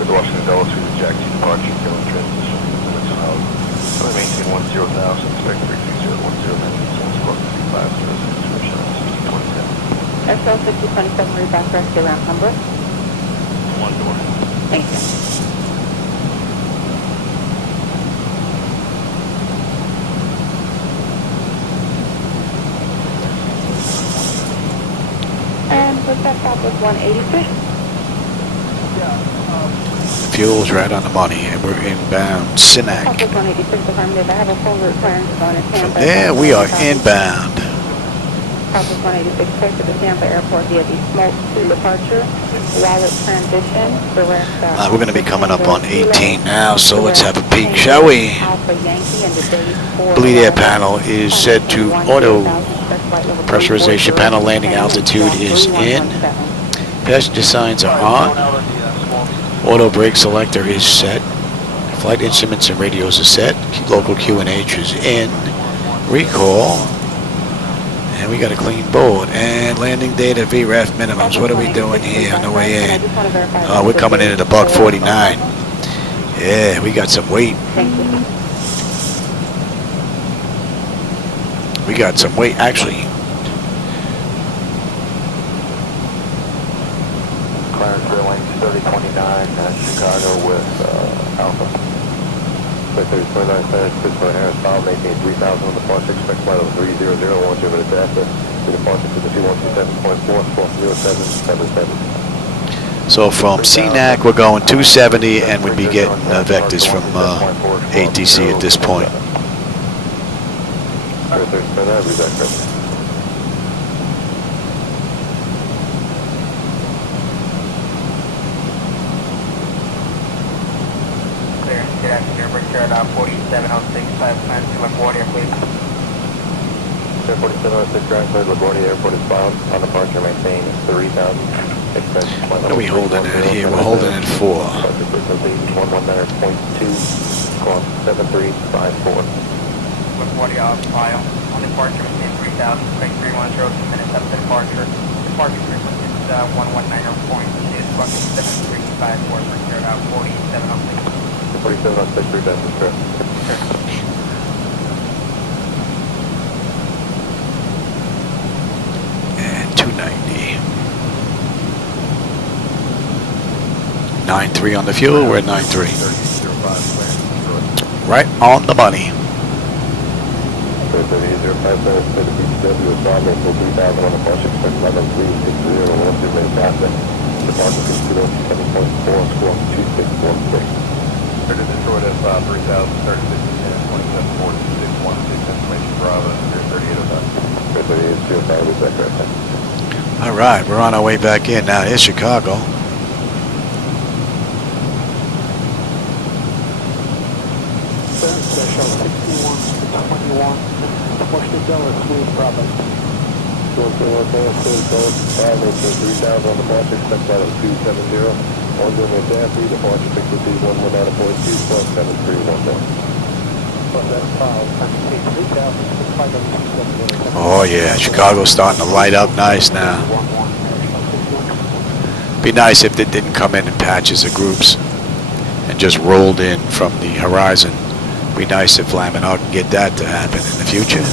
With Washington Dulles through the Jack to departure, killing transition, minutes out. We maintain 10,000, expect 330, 10, squawk 3506, for shot 1627. SL 6027, read back rest around number. One door. Thank you. And with that stop was 186. Fuel's right on the money, and we're inbound Sinac. Stop was 186, affirmative. I have a full route plan going to Tampa. From there, we are inbound. Southwest 186, clear to the Tampa Airport via the Smoke to departure, Wallet transition, direct. We're going to be coming up on 18 now, so let's have a peek, shall we? Bleed air panel is set to auto. Pressurization panel landing altitude is in. Passenger signs are on. Auto brake selector is set. Flight instruments and radios are set. Local QNH is in. Recall. And we got a clean board. And landing data VREF minimums. What are we doing here on the way in? We're coming in at a $149. Yeah, we got some weight. We got some weight, actually. Clarence Airlines 3029, Chicago with Alpha. Flight 3029, Pittsburgh O'Hare Int'l, maintain 3,000 on departure, expect flight level 300, 10 minutes after, the departure to the 2127.4, squawk 0777. So from CNAC, we're going 270, and we'd be getting vectors from ATC at this point. Good afternoon, Richard. 4706, 5 times to LaGuardia, please. 4706, Grand Clear, LaGuardia Airport is bound. On departure, maintain 3000. What are we holding at here? We're holding at 4. 119.2, call 7354. LaGuardia off file. On departure, maintain 3000. Expect 310, 2 minutes up to departure. Departure frequency is 119.2, call 7354, Richard. 4706. 4706, return to script. And 290. 9.3 on the fuel, we're at 9.3. Right on the money. 3005 to BCW is Bravo, so 3000 on the flush, expect 11360, 12 minutes after. Departure is 207.4, squawk 2616. Detroit S5 3000, 36 minutes, 274616, information Bravo, 3805. 3805, is that correct? All right, we're on our way back in now. Here's Chicago. Special 61 to 21, push the Delaware, Sweet Bravo. 3000 on the flush, expect out of 270. On doing with Daffy, departure frequency 119.2, 17314. Oh yeah, Chicago's starting to light up nice now. Be nice if they didn't come in patches of groups and just rolled in from the horizon. Be nice if Laminate can get that to happen in the future.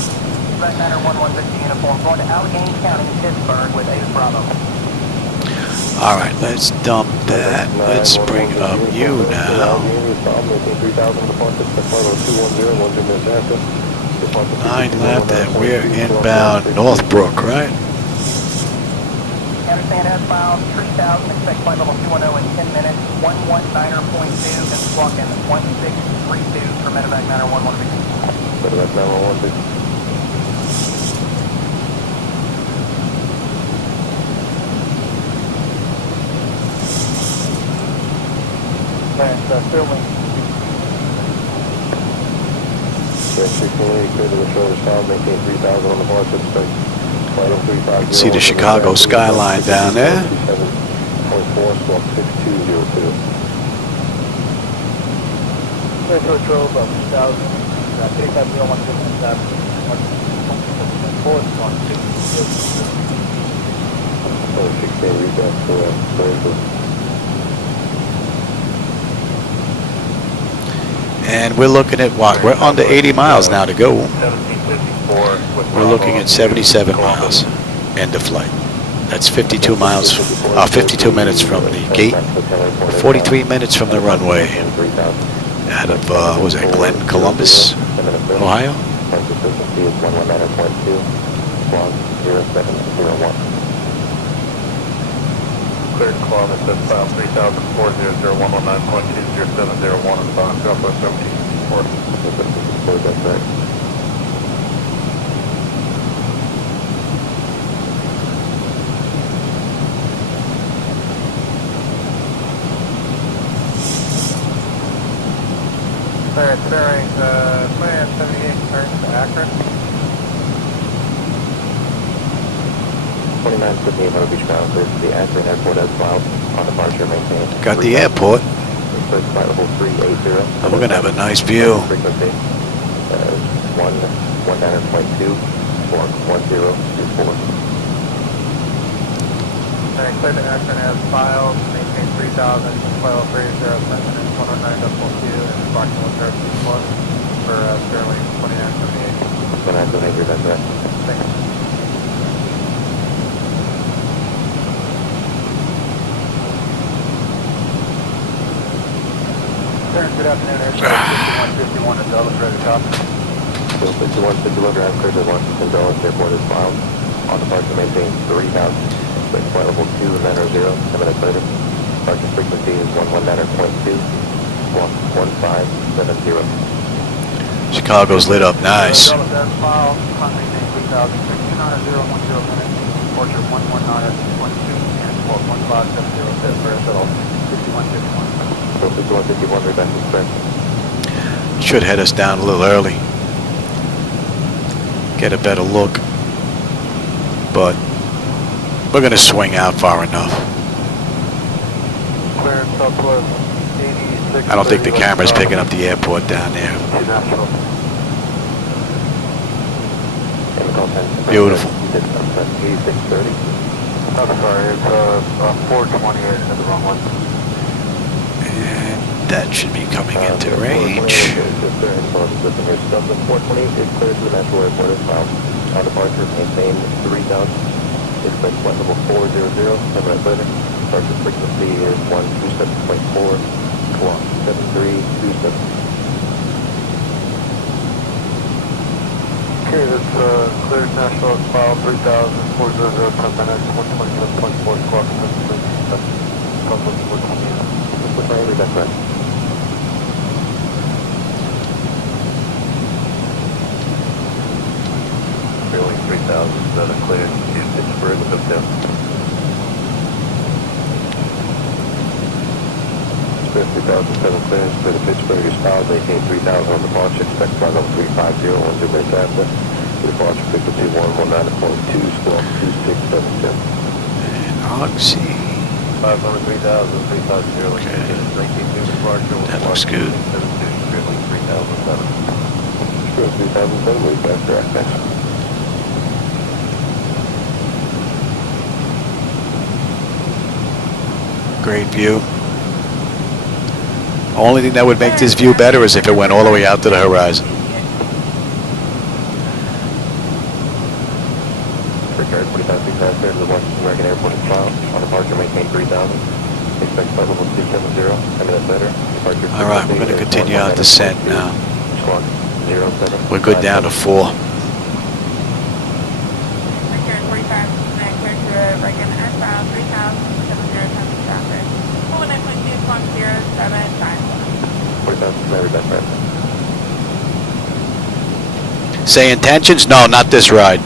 Flight 1150 uniform going to Allegheny County, Pittsburgh with Ace Bravo. All right, let's dump that. Let's bring up you now. 9 left, and we're inbound Northbrook, right? Understand S-bound 3000, expect flight level 210 in 10 minutes, 119.2, and squawk in 1632 for medevac 911. Medevac 911. Filming. See the Chicago skyline down there. And we're looking at what? We're under 80 miles now to go. We're looking at 77 miles end of flight. That's 52 miles, 52 minutes from the gate, 43 minutes from the runway. Out of, what was that, Glenn Columbus, Ohio? Cleared Columbus, that's file 3000-400-119.20701 on the bound, Southwest 1740. That's right. Alright, bearing, plan 78, turns to Akron. 2958 Myrtle Beach bound, clear to the Akron Airport as filed. On departure, maintain. Got the airport. Flight level 380. And we're going to have a nice view. Frequency 119.2, squawk 1024. Alright, clear to Akron as filed. Maintain 3000, file 30, 109.2, and approximately 30 plus for Sterling 2978. 2978, that's right. Thank you. Good afternoon, Air 5151 at Dulles, ready to copy. 5151 Grand Cruiser 1 in Dulles Airport is filed. On departure, maintain 3000. Expect flight level 2 and then 0, 10 minutes later. Departure frequency is 119.2, squawk 1570. Chicago's lit up nice. Departure 119.2 and squawk 1570, set for SL 5151. So 5151, reback express. Should head us down a little early. Get a better look. But we're going to swing out far enough. Clearance Southwest 86. I don't think the camera's picking up the airport down there. National. Beautiful. 8630. I'm sorry, it's 428 at the wrong one. And that should be coming into range. 428 is clear to the National Airport as well. On departure, maintain 3000. Expect flight level 400, 7 minutes later. Departure frequency is 127.4, squawk 7327. Okay, that's cleared National file 3000, 400, 10 minutes, 127.4, squawk 7327. Southwest 428. With my reback right. Building 3007 cleared to Pittsburgh Hotel. Spirit 3007 clearance for the Pittsburgh is filed, maintain 3000 on departure, expect flight level 350, 10 minutes after. Departure frequency 119.2, squawk 2677. And Oxy. 500, 3000, 350, Okay. 19 departure. That looks good. 3007. Spirit 3007, reback direct next. Great view. Only thing that would make this view better is if it went all the way out to the horizon. Regard 45 passengers to the Washington American Airport is filed. On departure, maintain 3000. Expect flight level 270. 10 minutes later. Departure. All right, we're going to continue our descent now. Squawk 07. We're good down to 4. Return 45, clear to Reagan S-bound 3000, 70 traffic. 49.2, squawk 075. 45, Mary Beth Red. SayIntentions? No, not this ride.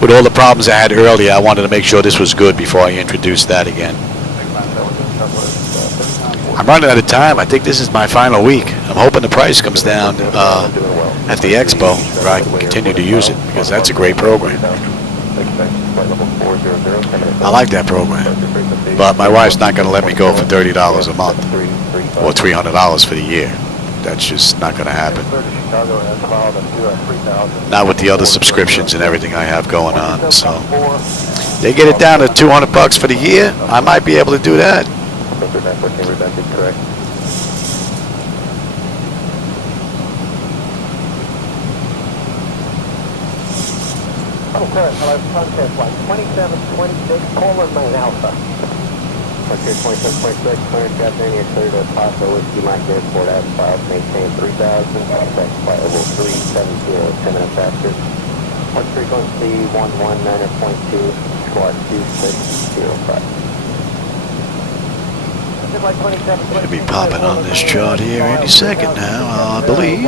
With all the problems I had earlier, I wanted to make sure this was good before I introduced that again. I'm running out of time. I think this is my final week. I'm hoping the price comes down at the expo where I can continue to use it because that's a great program. I like that program. But my wife's not going to let me go for $30 a month or $300 for the year. That's just not going to happen. Not with the other subscriptions and everything I have going on. So they get it down to $200 for the year. I might be able to do that. Okay, hello, contact flight 2726, Coleman Main Alpha. Okay, 2726, clearance Captain, you're clear to Paso Whiskey Mike Airport, asphalt, maintain 3000, contact flight level 370, 10 minutes after. Punch frequency 119.2, squawk 2605. Should be popping on this chart here any second now, I believe.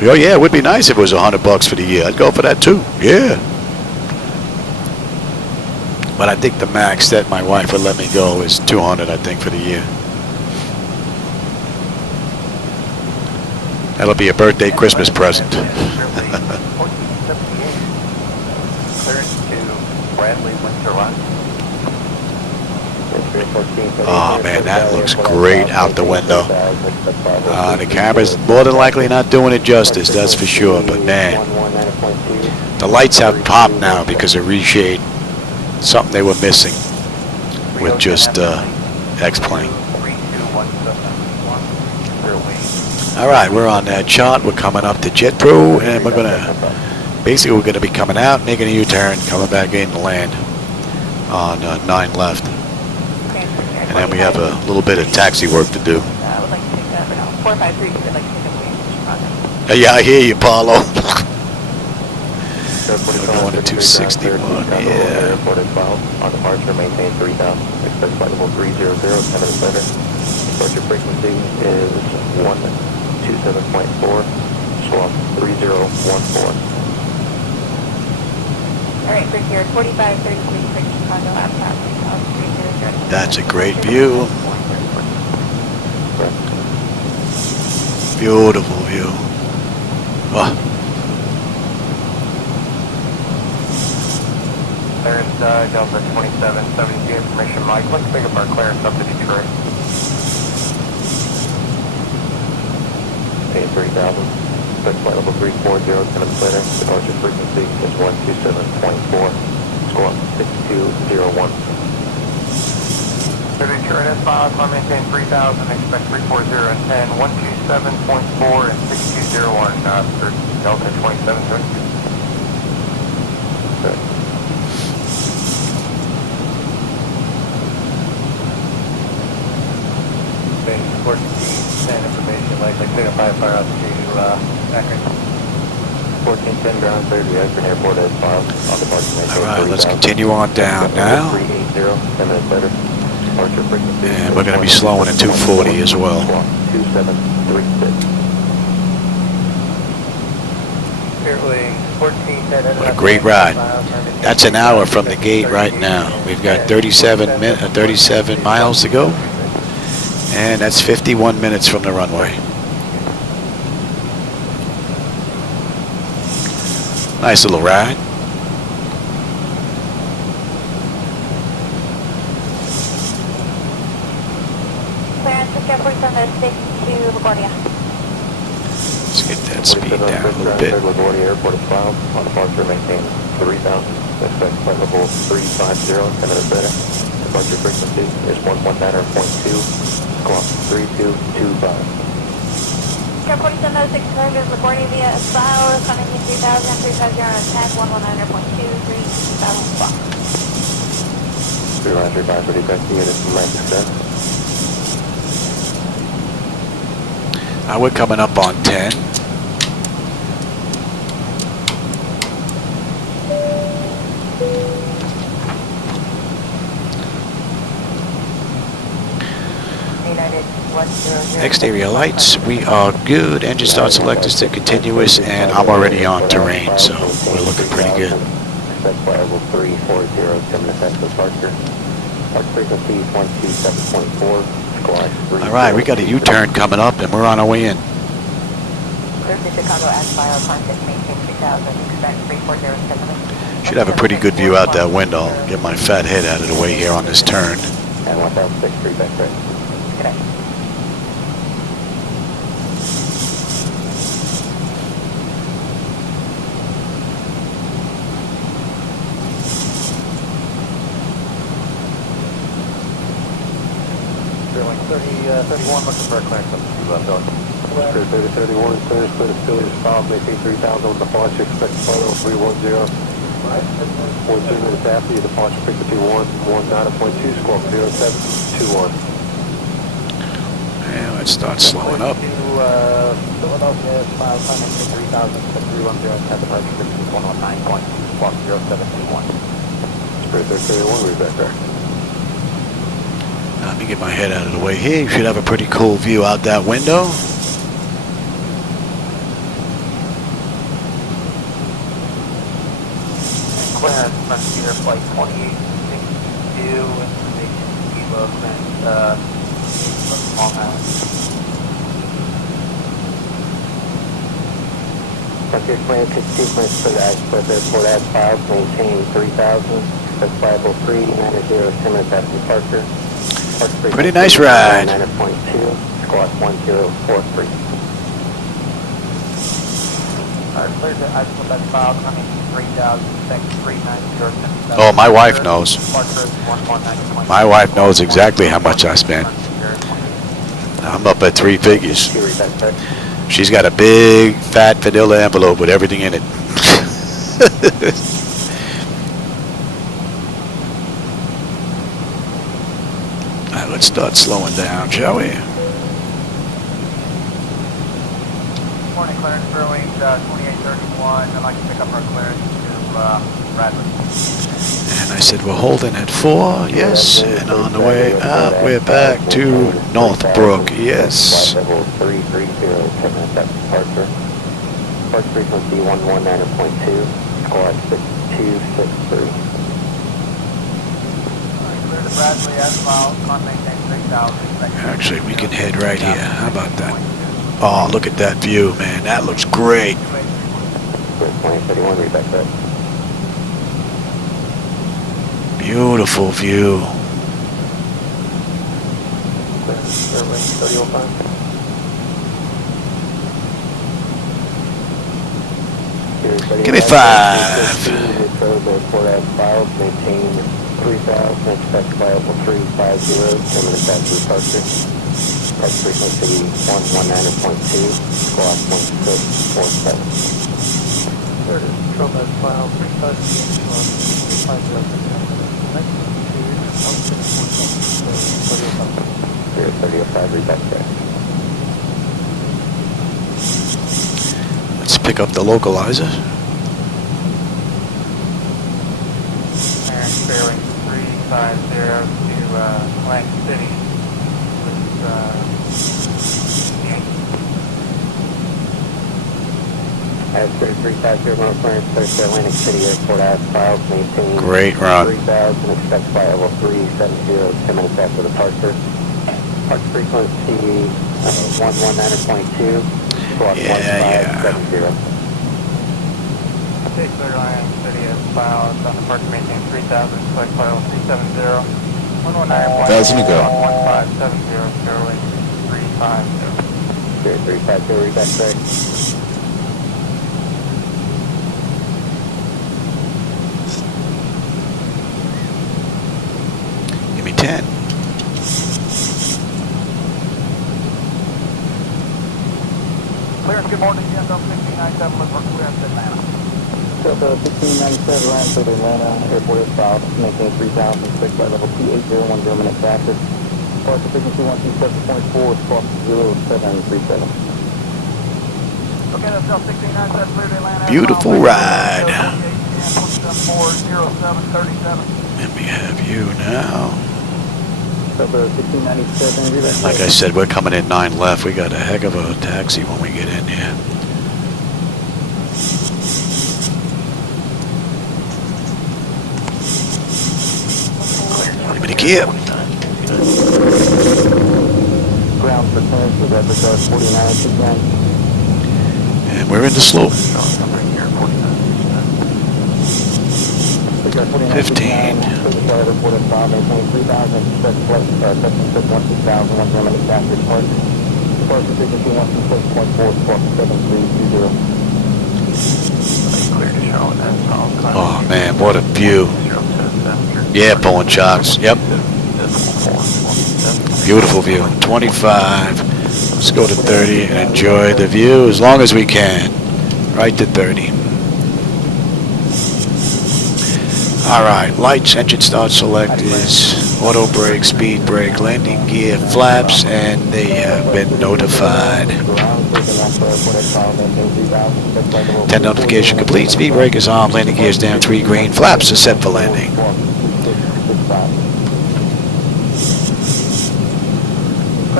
Oh yeah, it would be nice if it was $100 for the year. I'd go for that too. Yeah. But I think the max that my wife would let me go is $200, I think, for the year. That'll be a birthday Christmas present. Oh man, that looks great out the window. The camera's more than likely not doing it justice, that's for sure. But man, the lights have popped now because of reshade. Something they were missing with just X-Plane. All right, we're on that chart. We're coming up to JetPro, and we're gonna be coming out, making a U-turn, coming back in to land on 9 left. And then we have a little bit of taxi work to do. I would like to take that now. 453, because I'd like to take a wing to Chicago. Yeah, I hear you, Paulo. We're going to 261, yeah. Airport as well. On departure, maintain 3000. Expect flight level 300, 10 minutes later. Departure frequency is 127.4, squawk 3014. Alright, for here, 4533 for Chicago, laptop, 300. That's a great view. Beautiful view. Oh. Clearance, Delta 2772, information Mike. Let's pick up our clearance up to Detroit. Okay, 3000. Expect flight level 340, 10 minutes later. Departure frequency is 127.4, squawk 6201. Detroit S-Miles, I maintain 3000, expect 340 and 10, 127.4 and 6201 for Delta 2732. Good. Base 1410 information, like take a 5 fire out to Akron. 1410 ground clear to Akron Airport S-Miles on departure. All right, let's continue on down now. 380, 10 minutes later. And we're going to be slowing at 240 as well. 2736. What a great ride. That's an hour from the gate right now. We've got 37 miles to go. And that's 51 minutes from the runway. Nice little ride. Let's get that speed down a little bit. LaGuardia Airport is filed. On departure, maintain 3000. Expect flight level 350, 10 minutes later. Departure frequency is 119.2, squawk 3225. Air 4706 Chargers, LaGuardia via Esfile, coming in 3000, 350 on attack, 119.2, 3000 squawk. 335 for detecting unit from Manchester. We're coming up on 10. Exterior lights, we are good. Engine start selectors to continuous, and I'm already on terrain, so we're looking pretty good. Expect flight level 340, 10 minutes after departure. Our frequency is 127.4. Squawk. All right, we got a U-turn coming up, and we're on our way in. Clear to Chicago S-File, contact maintain 3000, expect 340, Should have a pretty good view out that window. Get my fat head out of the way here on this turn. And 1006, 3 back right. Good day. Sterling 31, looking for a clearance up to Philly. Clear 3031, clearance clear to Philly is filed, maintain 3000 with departure, expect photo 310. 14 minutes after your departure, frequency 119.2, squawk 0721. And let's start slowing up. Philadelphia, file time 3000, 310, at departure, frequency 119.2, squawk 0721. Clear 3031, we're back there. Let me get my head out of the way here. You should have a pretty cool view out that window. Clearance, Messenger Flight 2862, information Zibo, clearance, Long Island. Frontier 22, clearance for the Express Airport as filed, maintain 3000, expect 503, 90, 10 minutes after departure. Pretty nice ride. 9.2, squawk 1043. Clear to Express file, coming 3000, expect 390. Oh, my wife knows. My wife knows exactly how much I spent. I'm up at 3 figures. She's got a big, fat vanilla envelope with everything in it. All right, let's start slowing down, shall we? Morning, clearance, Brewing, 2831. I'd like to pick up our clearance to Bradley. And I said, we're holding at 4, yes. And on the way up, we're back to Northbrook, yes. Flight level 330, 10 minutes after departure. Departure frequency 119.2, squawk 6263. Clear to Bradley as filed, con maintain 3000. Actually, we can head right here. How about that? Oh, look at that view, man. That looks great. 2031, read back that. Beautiful view. Give me 5. Maintain 3000, expect viable 350, 10 minutes after departure. Departure frequency 119.2, squawk 1647. Third is Trump as file, 350. 3005, read back there. Let's pick up the localizer. Bearing 350 to Atlantic City with As 350, run clearance clear to Atlantic City Airport as filed, maintain Great run. 3000, expect flight level 370, 10 minutes after departure. Departure frequency 119.2, squawk 1570. Take clear to Atlantic City as filed, on departure maintain 3000, select flight level 370, 119.2, 1000 to go. 1570, Sterling 350. 350, read back there. Give me 10. Clearance, good morning, Delta 1697, look for clearance Atlanta. Delta 1697, land for Atlanta, airport is south, maintain 3000, expect flight level 2801, minutes after. Departure frequency 127.4, squawk 0737. Okay, that's Delta 1697, clear to Atlanta. Beautiful ride. 4737. And we have you now. Delta 1697, read back Like I there. said, we're coming in 9 left. We got a heck of a taxi when we get in here. Give me the gear. Ground for clearance with Episode 4969. And we're in the slope. 15. Oh man, what a view. Yeah, pulling chocks. Yep. Beautiful view. 25. Let's go to 30 and enjoy the view as long as we can. Right to 30. Alright, lights, engine start select is auto brake, speed brake, landing gear, flaps, and they have been notified. 10 notification complete, speed brake is on, landing gear is down, 3 green, flaps are set for landing.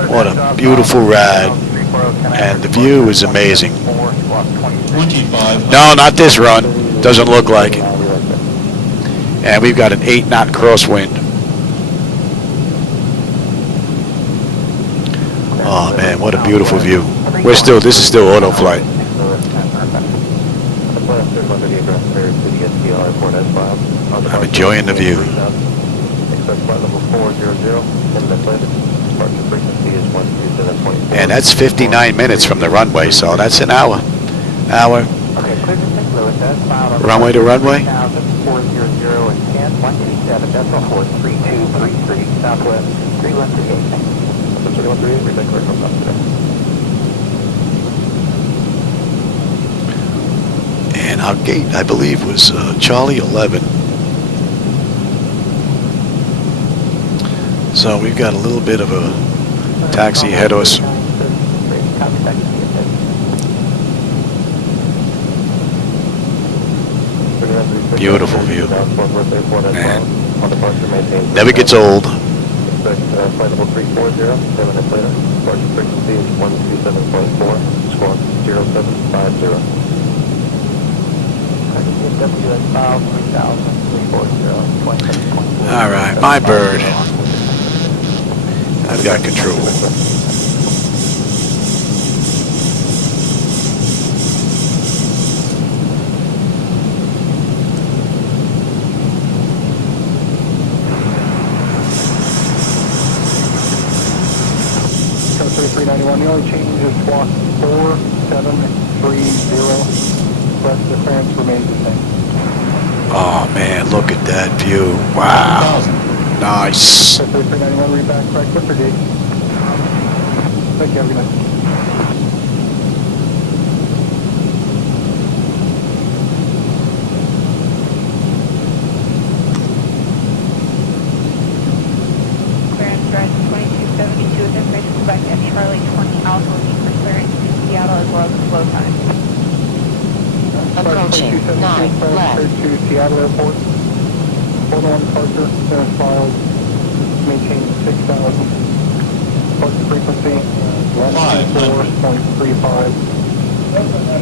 What a beautiful ride, and the view is amazing. 25. No, not this run, doesn't look like it. And we've got an 8-knot crosswind. Oh man, what a beautiful view. This is still auto flight. I'm enjoying the view. And that's 59 minutes from the runway, so that's an hour. Runway to runway. 400 and 10, 187, decimal 43233, Southwest, 3138. 3138, read back clear from today. And our gate, I believe, was Charlie 11. So we've got a little bit of a taxi ahead of us. Beautiful view. Man. Never gets old. Expect flight level 340, 7 minutes later. Departure frequency is 127.4, squawk 0750. WS file 3000 All right, my bird. I've got control. Coast 3391, the only change is squawk 4730. Rest of the clearance remains the same. Oh man, look at that view. Wow. Nice. Coast 3391, read back, correct, what's your gate? Thank you, have a good night. Clearance rise 2272 with information Quebec at Charlie 20 Alpha looking for clearance to Seattle as well as flow time. Approaching 9 left. To Seattle Airport. Hold on departure, finish files, maintain 6,000. Departure frequency, 124.35.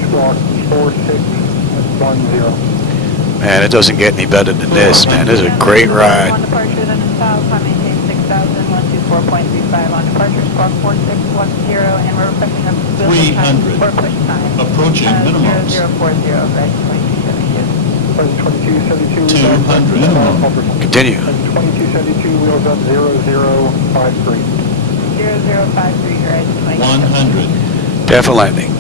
Squawk 4610. Man, it doesn't get any better than this, man. This is a great ride. On departure, then style, climb maintain 6,124.35. On departure, squawk 4610, and we're requesting a wheel time 300. or push time. Approaching minimums. 0040, right, 2272. 200 minimum. Continue. 2272, wheels up 0053. 0053, right, 100. Definite landing.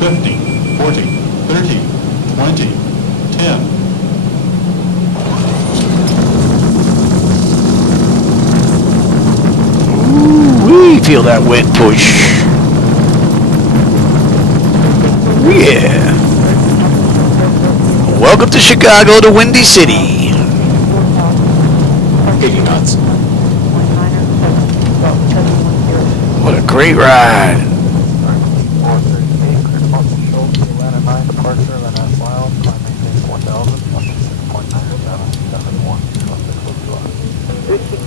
50, 40, 30, 20, 10. Ooh, feel that wind push. Yeah. Welcome to Chicago, the Windy City. What a great ride. Departure, Atlanta file, climb maintain 4,000,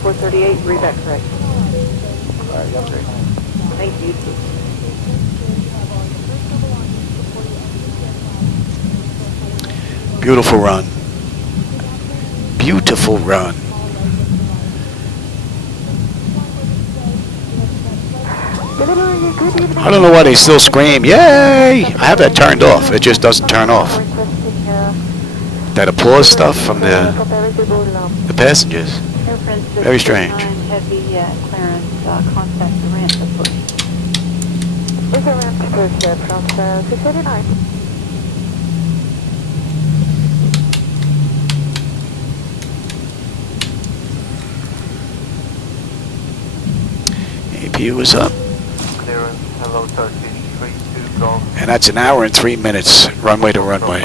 438, read that correct. Alright, you have a great one. Thank you. Beautiful run. Beautiful run. I don't know why they still scream, yay! I have that turned off. It just doesn't turn off. That applause stuff from the passengers. Very strange. Heavy clearance, contact the ramp to push. Is a ramp to push from 689. APU is up. Clearance, hello, Turkish 32 Golf. And that's an hour and 3 minutes, runway to runway.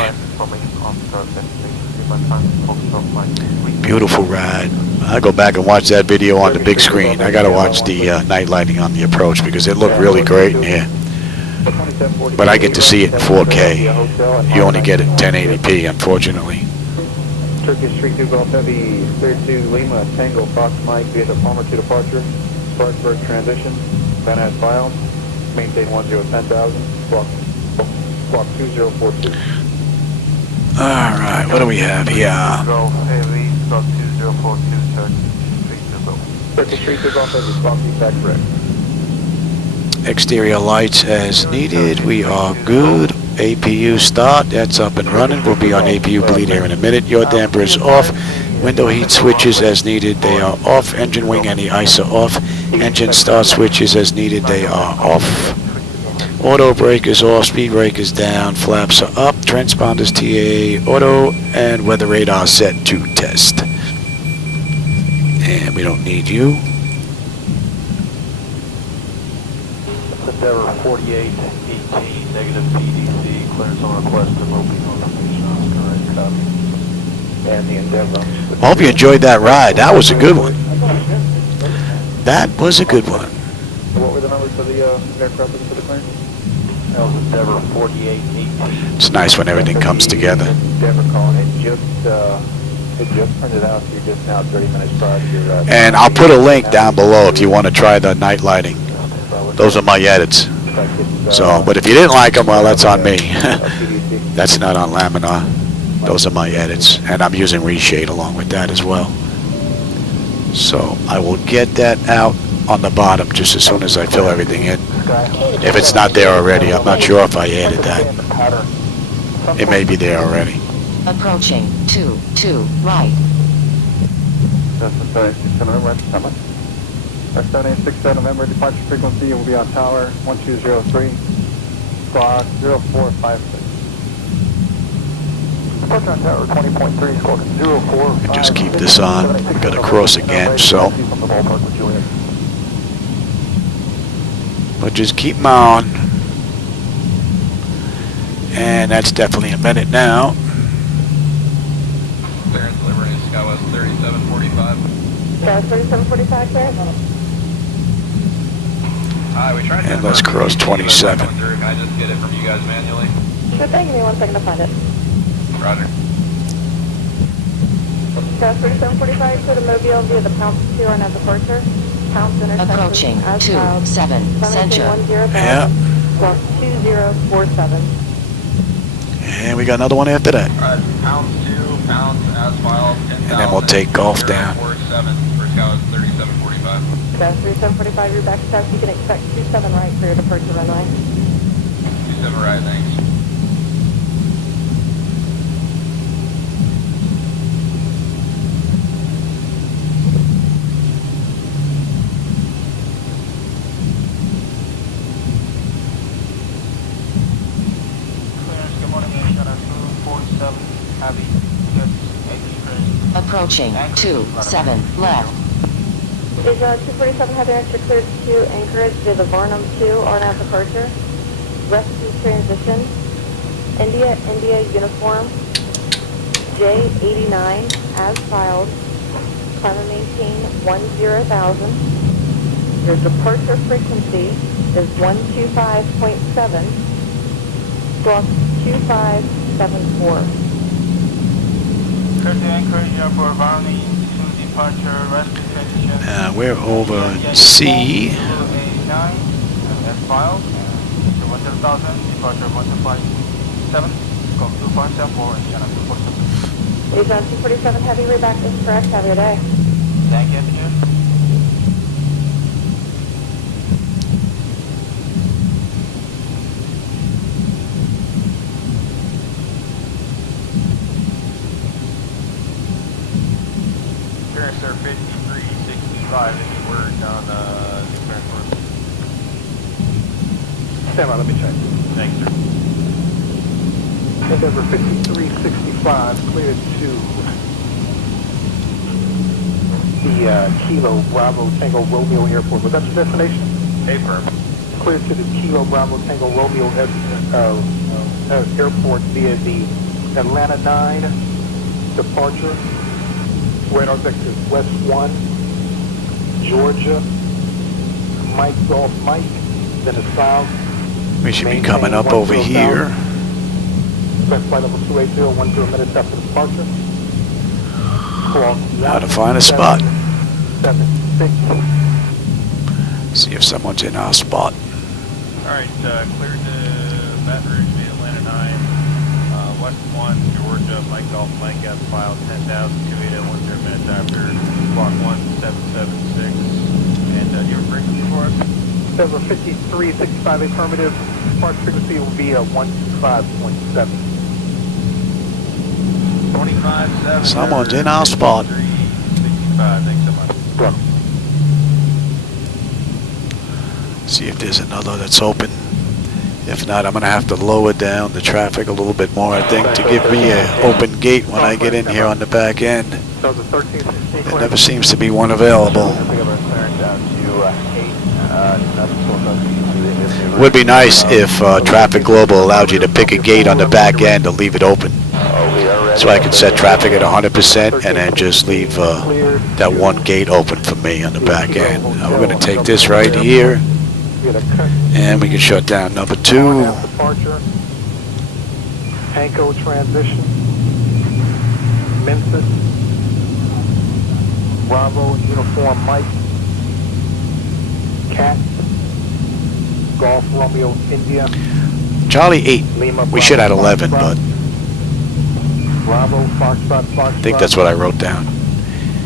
Beautiful ride. I go back and watch that video on the big screen. I gotta watch the night lighting on the approach because it looked really great in here. But I get to see it in 4K. You only get it in 1080p, unfortunately. Turkish 32 Golf Heavy, clear to Lima, Tango, Fox Mike, via the Palmer to departure. Spartanburg transition, Van Nuys file, maintain 10,000, squawk 2042. Alright, what do we have here? Golf Heavy, squawk 2042, Turkish 32 Golf Heavy, squawk feedback correct. Exterior lights as needed. We are good. APU start. That's up and running. We'll be on APU bleed here in a minute. Your damper is off. Window heat switches as needed. They are off. Engine wing and the ICE are off. Engine start switches as needed. They are off. Auto brake is off. Speed brake is down. Flaps are up. Transponders TA auto and weather radar set to test. And we don't need you. Endeavor 4818, negative PDC, clearance on request to moving on location, Oscar, record copy. And the Endeavor. I hope you enjoyed that ride. That was a good one. That was a good one. What were the numbers for the aircraft for the clearance? That was Endeavor 4818. It's nice when everything comes together. Endeavor calling. It just printed out, so you're just now 30 minutes prior to your... And I'll put a link down below if you want to try the night lighting. Those are my edits. So, but if you didn't like them, well, that's on me. That's not on Laminar. Those are my edits, and I'm using reshade along with that as well. So I will get that out on the bottom just as soon as I fill everything in. If it's not there already, I'm not sure if I added that. It may be there already. Approaching 22 right. That's the 786 November, Summit. Our 7867 November departure frequency will be on tower 1203, squawk 0456. Departure on tower 20.3, squawk 0456. Just keep this on. We've got to cross again, so. But just keep them on. And that's definitely a minute now. Clearance delivering to Southwest 3745. Southwest 3745, clear. Hi, we tried to... And let's cross 27. Can I just get it from you guys manually? Sure thing, give me 1 second to find it. Roger. Southwest 3745, to the Mobile via the Pounce 2 on at departure. Pounce intersection. Approaching as filed. 27 center. 10,000, Yeah. squawk 2047. And we got another one after that. Pounds 2, pounds as filed, 10,000. And then we'll take golf down. 47 for Southwest 3745. Southwest 3745, you're back south. You can expect 27 right for your departure runway. 27 right, thanks. Approaching 27 left. Is 247 Heavy Extra cleared to Anchorage via the Varnum 2 on out departure? Rescue transition. India uniform. J89 as filed. Climb and maintain 10,000. Your departure frequency is 125.7. Squawk 2574. Clear to Anchorage Airport, Varnum to departure, rescue transition. We're over C. 089 as filed. So 1,000, departure 157, scope 2.74, and channel 247. Agent 247 Heavy, way back is correct. Have a good day. Thank you, engineer. Clearance sir, 5365, any word on the clearance for us? Stand by, let me check. Thanks, sir. Endeavor 5365 cleared to the Kilo Bravo Tango Romeo Airport. Was that your destination? Affirm. Cleared to the Kilo Bravo Tango Romeo Airport via the Atlanta 9 departure. Radar vector West 1, Georgia, Mike Golf Mike, then a south. We should be coming up over here. Expect flight level 280, 10 minutes after departure. How to find a spot. 76. See if someone's in our spot. Alright, cleared to Baton Rouge via Atlanta 9, West 1, Georgia, Mike Golf Mike as filed, 10,280, 10 minutes after, clock 1776. And your frequency for us? Endeavor 5365 affirmative. Departure frequency will be 125.7. 25-7. Someone's in our spot. 365, thanks so much. Well, See if there's another that's open. If not, I'm going to have to lower down the traffic a little bit more, I think, to give me an open gate when I get in here on the back end. so the 1316 There never seems to be one available. Would be nice if Traffic Global allowed you to pick a gate on the back end to leave it open. So I could set traffic at 100% and then just leave that one gate open for me on the back end. Now we're going to take this right here. via the Kirk. And we can shut down number 2. On-out departure. Hanko transition. Memphis. Bravo uniform Mike. Cat. Golf Romeo India. Charlie 8. Lima. We should have 11, but Bravo Foxtrot Foxtrot. I think that's what I wrote down.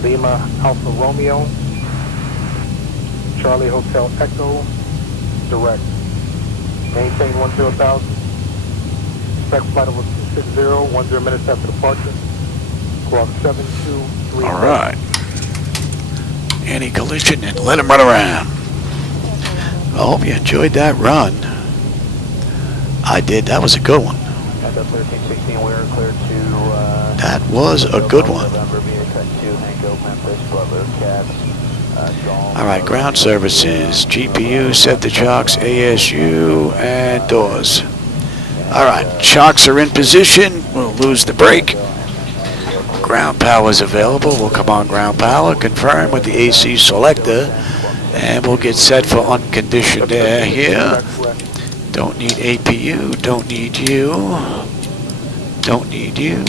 Lima Alpha Romeo. Charlie Hotel Echo. Direct. Maintain 10,000. Expect flight over 260, 10 minutes after departure. Squawk 723. All right. Anti-collision and let him run around. I hope you enjoyed that run. I did. That was a good one. Echo 1316, we're clear to... That was a good one. November, via cut 2, Hanko, Memphis, Butler, Cat, All right, ground services, GPU, set the chocks, ASU, and doors. All right, chocks are in position. We'll lose the brake. Ground power is available. We'll come on ground power, confirm with the AC selector, and we'll get set for unconditioned air here. Don't need APU, don't need you. Don't need you,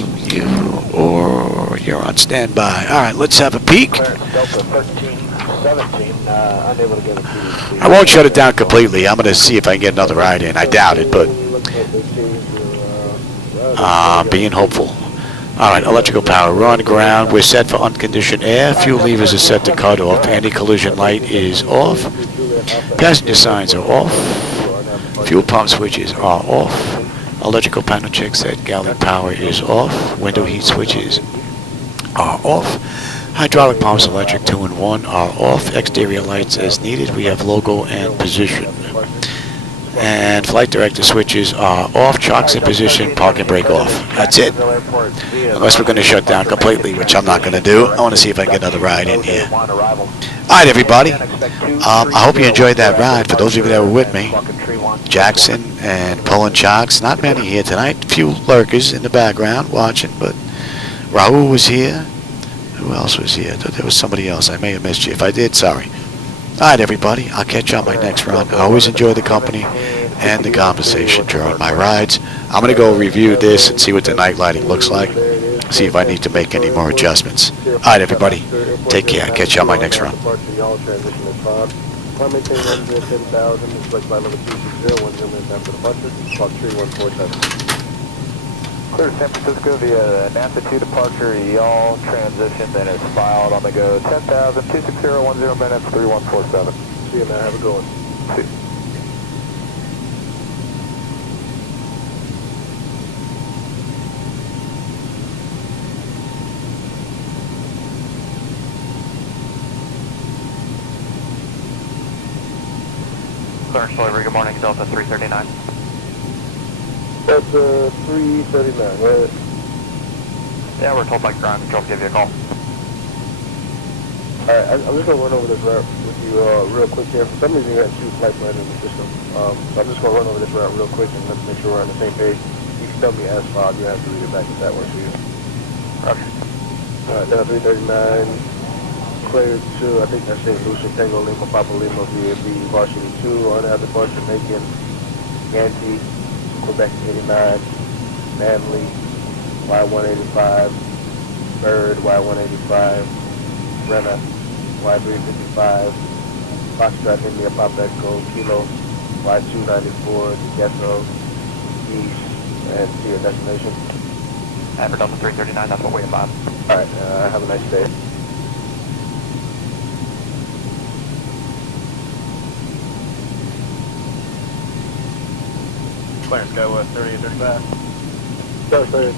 or you're on standby. All right, let's have a peek. Delta 1317, unable to get a key. I won't shut it down completely. I'm going to see if I can get another ride in. I doubt it, but being hopeful. All right, electrical power, we're on ground. We're set for unconditioned air. Fuel levers are set to cut off. Anti-collision light is off. Passenger signs are off. Fuel pump switches are off. Electrical panel check set, galley power is off. Window heat switches are off. Hydraulic pumps, electric 2 and 1 are off. Exterior lights as needed. We have logo and position. And flight director switches are off. Chocks in position, parking brake off. That's it. Unless we're going to shut down completely, which I'm not going to do. I want to see if I can get another ride in here. All right, everybody. I hope you enjoyed that ride. For those of you that were with me, Jackson and pulling chocks. Not many here tonight. A few lurkers in the background watching, but Raul was here. Who else was here? There was somebody else. I may have missed you. If I did, sorry. All right, everybody. I'll catch you on my next run. I always enjoy the company and the conversation during my rides. I'm going to go review this and see what the night lighting looks like. See if I need to make any more adjustments. All right, everybody. Take care. I'll catch you on my next run. Clear to San Francisco via NASA 2 departure, y'all transition, then it's filed on the go. 10,000, 260, 10 minutes, 3147. See you, man. Have a good one. See you. Clearance delivery, good morning, Delta 339. Delta 339, right? Yeah, we're told by ground control to give you a call. Alright, I'm just going to run over this route with you real quick here. For some reason you got 2 flight plans in the system. So I'm just going to run over this route real quick and let's make sure we're on the same page. You can tell me as filed, you have to read it back if that works for you. Roger. Alright, Delta 339, cleared to, I think that's St. Lucia, Tango Lima, Papa Lima, VAB, Varsity 2, on out departure, MECAN, Yankee, Quebec 89, Manly, Y185, Bird, Y185, Brenna, Y355, Foxtrot India, Pop Echo, Kilo, Y294, Ghetto, East, and to your destination. And for Delta 339, that's what we have. Alright, have a nice day. Clearance, go 30 35. Sorry,